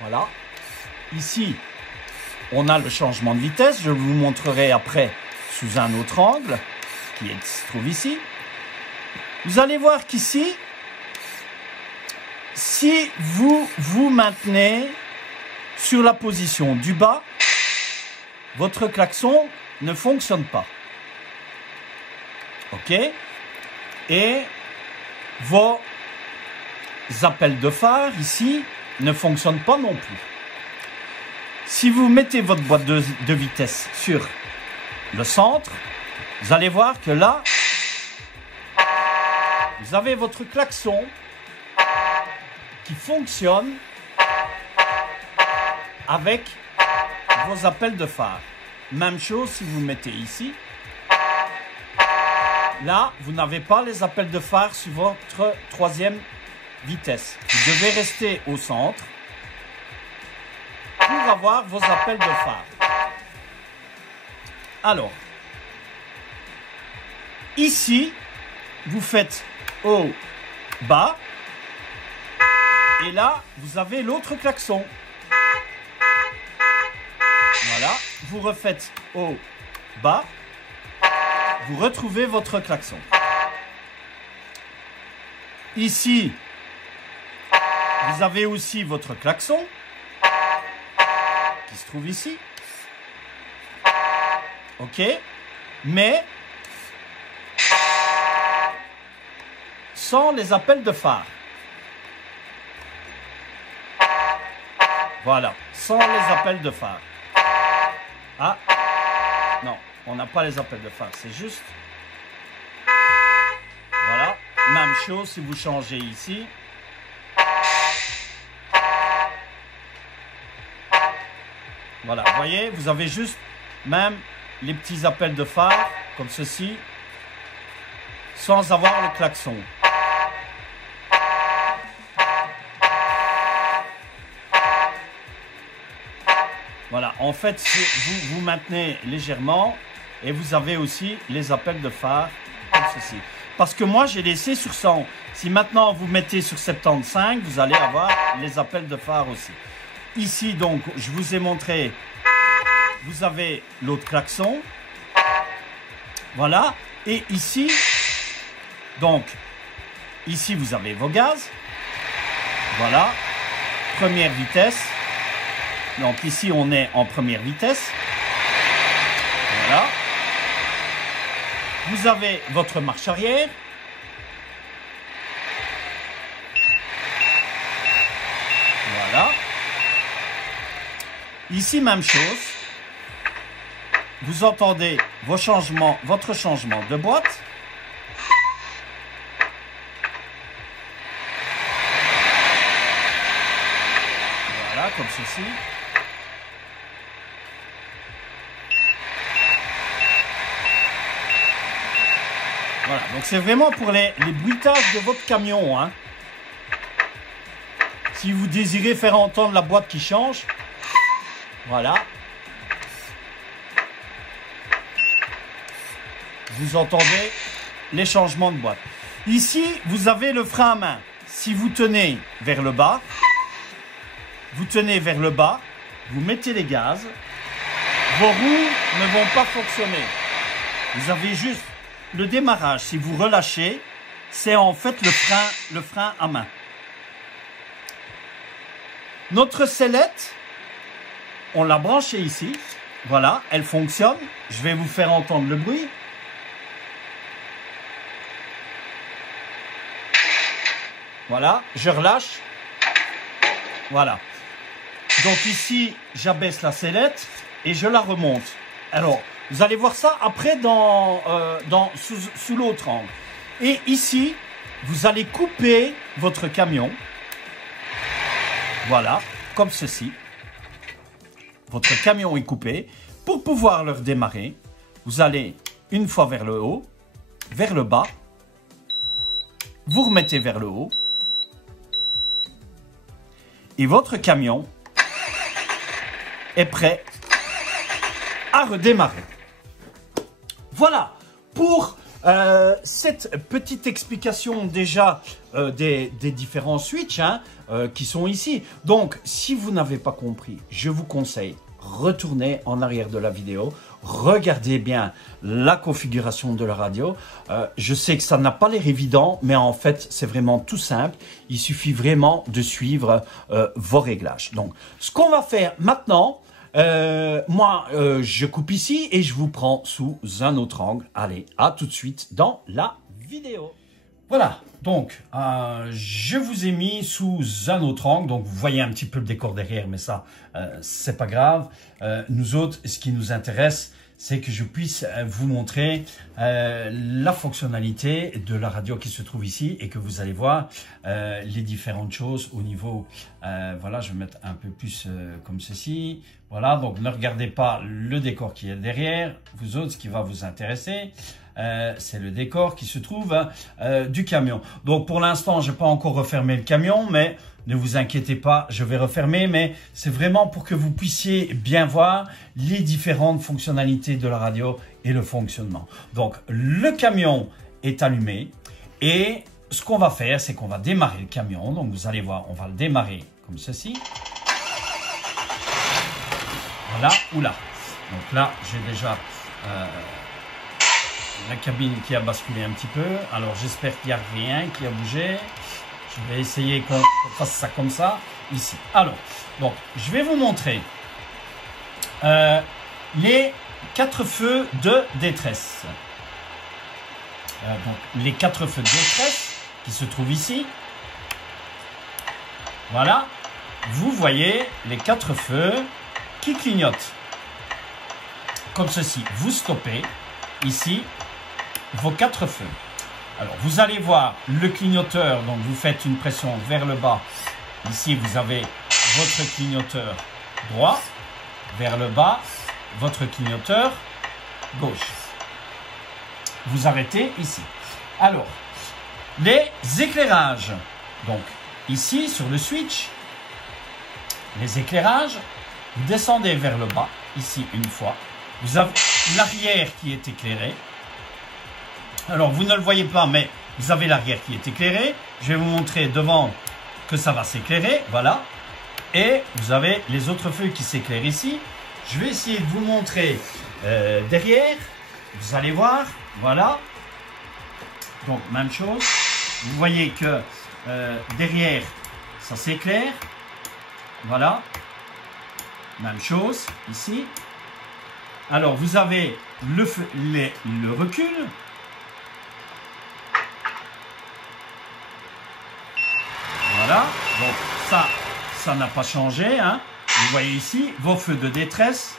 Voilà. Ici, on a le changement de vitesse. Je vous montrerai après sous un autre angle qui se trouve ici. Vous allez voir qu'ici, si vous vous maintenez sur la position du bas, votre klaxon ne fonctionne pas. OK? Et vos appels de phare ici ne fonctionnent pas non plus. Si vous mettez votre boîte de vitesse sur le centre, vous allez voir que là, vous avez votre klaxon qui fonctionne avec vos appels de phare. Même chose si vous mettez ici. Là, vous n'avez pas les appels de phare sur votre troisième vitesse. Vous devez rester au centre pour avoir vos appels de phare. Alors, ici, vous faites haut, bas. Et là, vous avez l'autre klaxon. Voilà, vous refaites haut, bas. vous retrouvez votre klaxon. Ici, vous avez aussi votre klaxon qui se trouve ici. OK? Mais sans les appels de phare. Voilà, sans les appels de phare. Ah, non, on n'a pas les appels de phare, c'est juste. Voilà, même chose si vous changez ici. Voilà, vous voyez, vous avez juste même les petits appels de phare, comme ceci, sans avoir le klaxon. Voilà, en fait, vous maintenez légèrement et vous avez aussi les appels de phare comme ceci. Parce que moi, j'ai laissé sur 100. Si maintenant vous mettez sur 75, vous allez avoir les appels de phare aussi. Ici, donc, je vous ai montré, vous avez l'autre klaxon. Voilà. Et ici, donc, ici, vous avez vos gaz. Voilà. Première vitesse. Donc ici, on est en première vitesse. Voilà. Vous avez votre marche arrière. Voilà. Ici, même chose. Vous entendez votre changement de boîte. Voilà, comme ceci. Voilà, donc c'est vraiment pour les bruitages de votre camion. Hein. Si vous désirez faire entendre la boîte qui change, voilà. Vous entendez les changements de boîte. Ici, vous avez le frein à main. Si vous tenez vers le bas, vous mettez les gaz, vos roues ne vont pas fonctionner. Vous avez juste le démarrage. Si vous relâchez, c'est en fait le frein à main. Notre sellette, on l'a branchée ici. Voilà, elle fonctionne. Je vais vous faire entendre le bruit. Voilà, je relâche. Voilà. Donc ici, j'abaisse la sellette et je la remonte. Alors, vous allez voir ça après sous l'autre angle. Et ici, vous allez couper votre camion. Voilà, comme ceci. Votre camion est coupé. Pour pouvoir le redémarrer, vous allez une fois vers le haut, vers le bas. Vous remettez vers le haut. Et votre camion est prêt à redémarrer. Voilà pour cette petite explication déjà des différents switches qui sont ici. Donc, si vous n'avez pas compris, je vous conseille, retournez en arrière de la vidéo, regardez bien la configuration de la radio. Je sais que ça n'a pas l'air évident, mais en fait, c'est vraiment tout simple. Il suffit vraiment de suivre vos réglages. Donc, ce qu'on va faire maintenant, je coupe ici et je vous prends sous un autre angle. Allez, à tout de suite dans la vidéo. Voilà, donc je vous ai mis sous un autre angle, donc vous voyez un petit peu le décor derrière, mais ça, c'est pas grave. Nous autres, ce qui nous intéresse, c'est que je puisse vous montrer la fonctionnalité de la radio qui se trouve ici et que vous allez voir les différentes choses au niveau, voilà, je vais mettre un peu plus comme ceci. Voilà, donc ne regardez pas le décor qui est derrière. Vous autres, ce qui va vous intéresser, c'est le décor qui se trouve du camion. Donc pour l'instant, je n'ai pas encore refermé le camion, mais ne vous inquiétez pas, je vais refermer. Mais c'est vraiment pour que vous puissiez bien voir les différentes fonctionnalités de la radio et le fonctionnement. Donc le camion est allumé et ce qu'on va faire, c'est qu'on va démarrer le camion. Donc vous allez voir, on va le démarrer comme ceci. Voilà, oula. Donc là, j'ai déjà la cabine qui a basculé un petit peu. Alors j'espère qu'il n'y a rien qui a bougé. Je vais essayer qu'on fasse ça comme ça, ici. Alors, donc, je vais vous montrer les 4 feux de détresse. Donc, les 4 feux de détresse qui se trouvent ici. Voilà. Vous voyez les 4 feux qui clignotent. Comme ceci. Vous stoppez ici vos 4 feux. Alors, vous allez voir le clignoteur, donc vous faites une pression vers le bas. Ici, vous avez votre clignoteur droit, vers le bas, votre clignoteur gauche. Vous arrêtez ici. Alors, les éclairages. Donc, ici, sur le switch, les éclairages, vous descendez vers le bas, ici, une fois. Vous avez l'arrière qui est éclairé. Alors, vous ne le voyez pas, mais vous avez l'arrière qui est éclairé. Je vais vous montrer devant que ça va s'éclairer. Voilà. Et vous avez les autres feux qui s'éclairent ici. Je vais essayer de vous montrer derrière. Vous allez voir. Voilà. Donc, même chose. Vous voyez que derrière, ça s'éclaire. Voilà. Même chose ici. Alors, vous avez le recul. Voilà, donc ça n'a pas changé. Hein. Vous voyez ici vos feux de détresse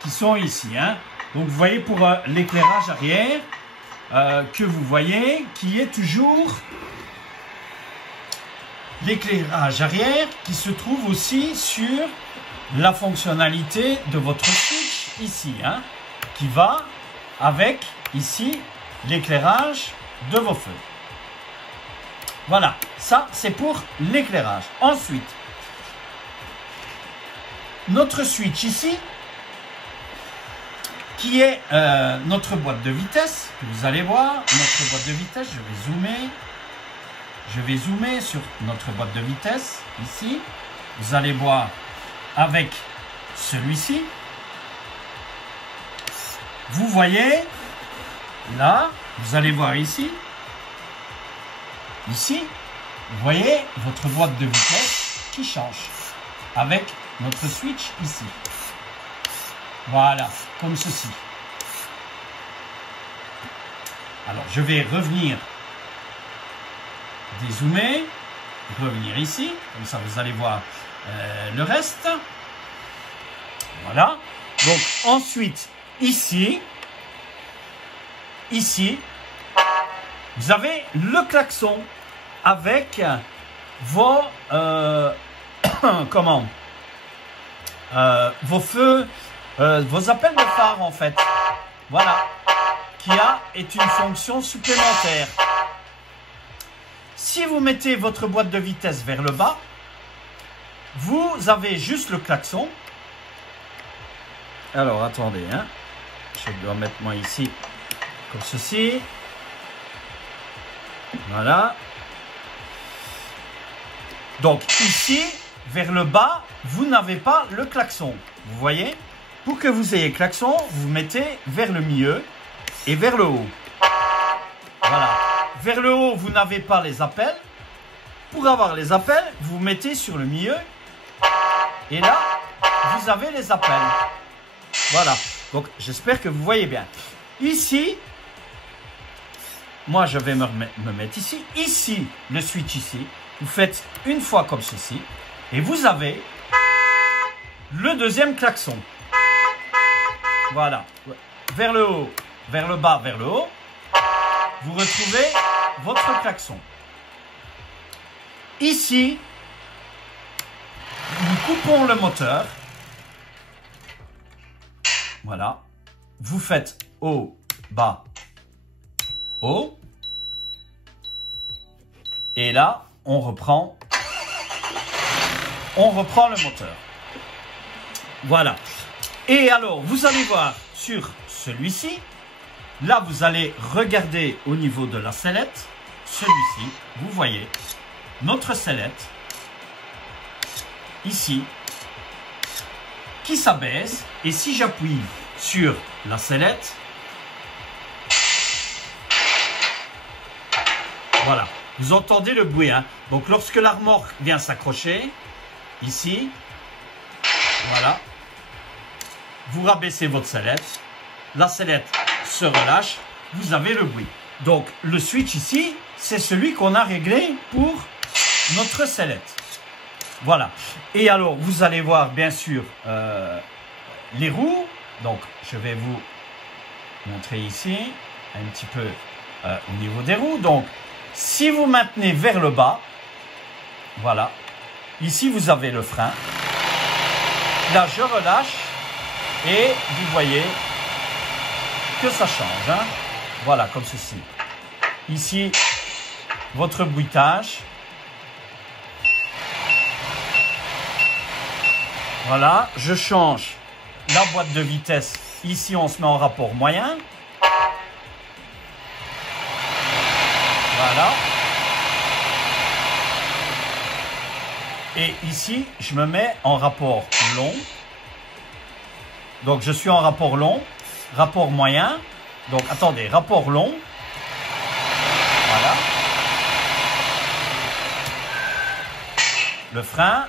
qui sont ici. Hein. Donc vous voyez pour l'éclairage arrière que vous voyez qui est toujours l'éclairage arrière qui se trouve aussi sur la fonctionnalité de votre switch ici. Hein, qui va avec ici l'éclairage de vos feux. Voilà, ça c'est pour l'éclairage. Ensuite, notre switch ici, qui est notre boîte de vitesse. Vous allez voir, notre boîte de vitesse, je vais zoomer sur notre boîte de vitesse, ici. Vous allez voir avec celui-ci. Vous voyez, là, vous allez voir ici. Ici, vous voyez votre boîte de vitesse qui change avec notre switch ici. Voilà, comme ceci. Alors, je vais revenir dézoomer, revenir ici, comme ça vous allez voir le reste. Voilà. Donc, ensuite, ici, vous avez le klaxon avec vos vos feux, vos appels de phare en fait. Voilà, qui est une fonction supplémentaire. Si vous mettez votre boîte de vitesse vers le bas, vous avez juste le klaxon. Alors attendez, hein. Je dois mettre moi ici comme ceci. Voilà. Donc ici, vers le bas, vous n'avez pas le klaxon. Vous voyez? Pour que vous ayez klaxon, vous mettez vers le milieu et vers le haut. Voilà. Vers le haut, vous n'avez pas les appels. Pour avoir les appels, vous mettez sur le milieu. Et là, vous avez les appels. Voilà. Donc, j'espère que vous voyez bien. Ici, moi, je vais me mettre ici. Ici, le switch ici. Vous faites une fois comme ceci. Et vous avez le deuxième klaxon. Voilà. Vers le haut, vers le bas, vers le haut. Vous retrouvez votre klaxon. Ici, nous coupons le moteur. Voilà. Vous faites haut, bas, haut. Et là, on reprend le moteur. Voilà. Et alors, vous allez voir sur celui-ci. Là, vous allez regarder au niveau de la sellette. Celui-ci, vous voyez notre sellette. Ici. Qui s'abaisse. Et si j'appuie sur la sellette, Voilà, vous entendez le bruit, hein. Donc lorsque la remorque vient s'accrocher, ici, voilà, vous rabaissez votre sellette, la sellette se relâche, vous avez le bruit. Donc le switch ici, c'est celui qu'on a réglé pour notre sellette. Voilà. Et alors, vous allez voir bien sûr les roues. Donc, je vais vous montrer ici un petit peu au niveau des roues. Donc, si vous maintenez vers le bas, voilà. Ici, vous avez le frein. Là, je relâche et vous voyez que ça change. Hein. Voilà, comme ceci. Ici, votre bruitage. Voilà, je change la boîte de vitesse. Ici, on se met en rapport moyen. Voilà. Et ici, je me mets en rapport long. Donc, je suis en rapport long, rapport moyen. Donc, attendez, rapport long. Voilà. Le frein.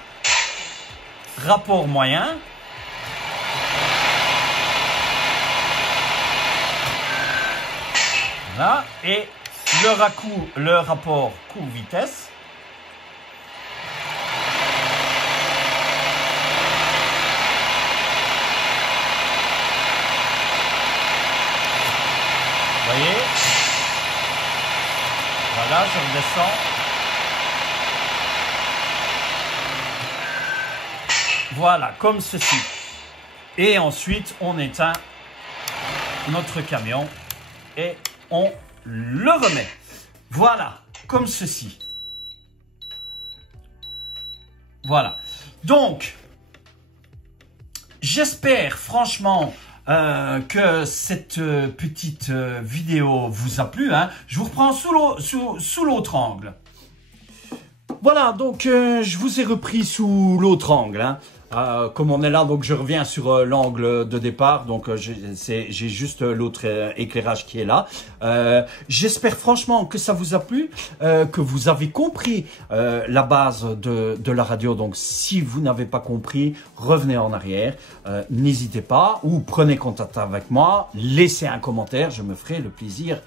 Rapport moyen. Voilà. Et le rapport coût-vitesse. Vous voyez? Voilà, je redescends. Voilà, comme ceci. Et ensuite, on éteint notre camion et on le remet. Voilà, comme ceci. Voilà. Donc, j'espère franchement que cette petite vidéo vous a plu. Hein. Je vous reprends sous l'autre angle. Voilà, donc je vous ai repris sous l'autre angle. Hein. Comme on est là, donc je reviens sur l'angle de départ. Donc j'ai juste l'autre éclairage qui est là. J'espère franchement que ça vous a plu, que vous avez compris la base de la radio. Donc si vous n'avez pas compris, revenez en arrière. N'hésitez pas ou prenez contact avec moi. Laissez un commentaire, je me ferai le plaisir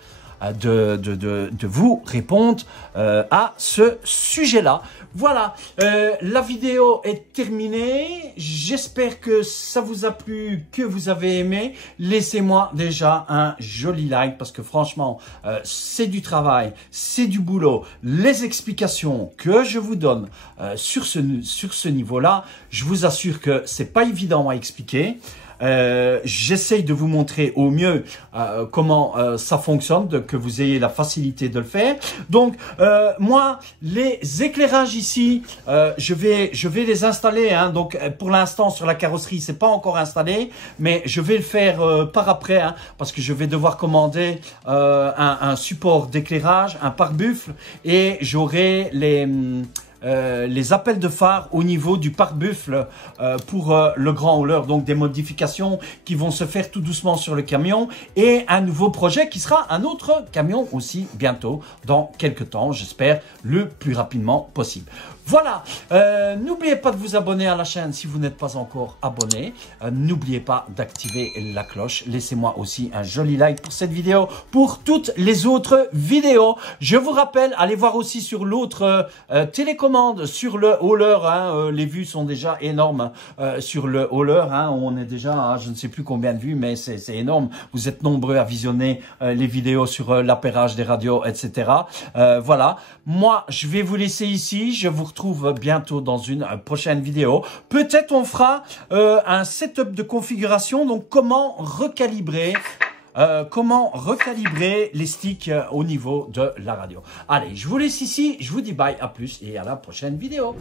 de vous répondre à ce sujet-là. Voilà, la vidéo est terminée. J'espère que ça vous a plu, que vous avez aimé. Laissez-moi déjà un joli like parce que franchement, c'est du travail, c'est du boulot. Les explications que je vous donne sur ce niveau-là, je vous assure que c'est pas évident à expliquer. J'essaye de vous montrer au mieux comment ça fonctionne, que vous ayez la facilité de le faire. Donc moi, les éclairages ici, je vais les installer. Hein. Donc pour l'instant sur la carrosserie, c'est pas encore installé, mais je vais le faire par après, hein, parce que je vais devoir commander un support d'éclairage, un pare-buffle, et j'aurai les appels de phare au niveau du pare-buffle pour le grand hauleur, donc des modifications qui vont se faire tout doucement sur le camion et un nouveau projet qui sera un autre camion aussi bientôt, dans quelques temps, j'espère le plus rapidement possible. Voilà, n'oubliez pas de vous abonner à la chaîne si vous n'êtes pas encore abonné. N'oubliez pas d'activer la cloche. Laissez-moi aussi un joli like pour cette vidéo, pour toutes les autres vidéos. Je vous rappelle, allez voir aussi sur l'autre télécommande, sur le hauler. Hein, les vues sont déjà énormes sur le hauler. Hein, on est déjà à je ne sais plus combien de vues, mais c'est énorme. Vous êtes nombreux à visionner les vidéos sur l'appairage des radios, etc. Voilà, moi je vais vous laisser ici. Je vous retrouve bientôt dans une prochaine vidéo. Peut-être on fera un setup de configuration, donc comment recalibrer les sticks au niveau de la radio. Allez, je vous laisse ici, je vous dis bye, à plus et à la prochaine vidéo.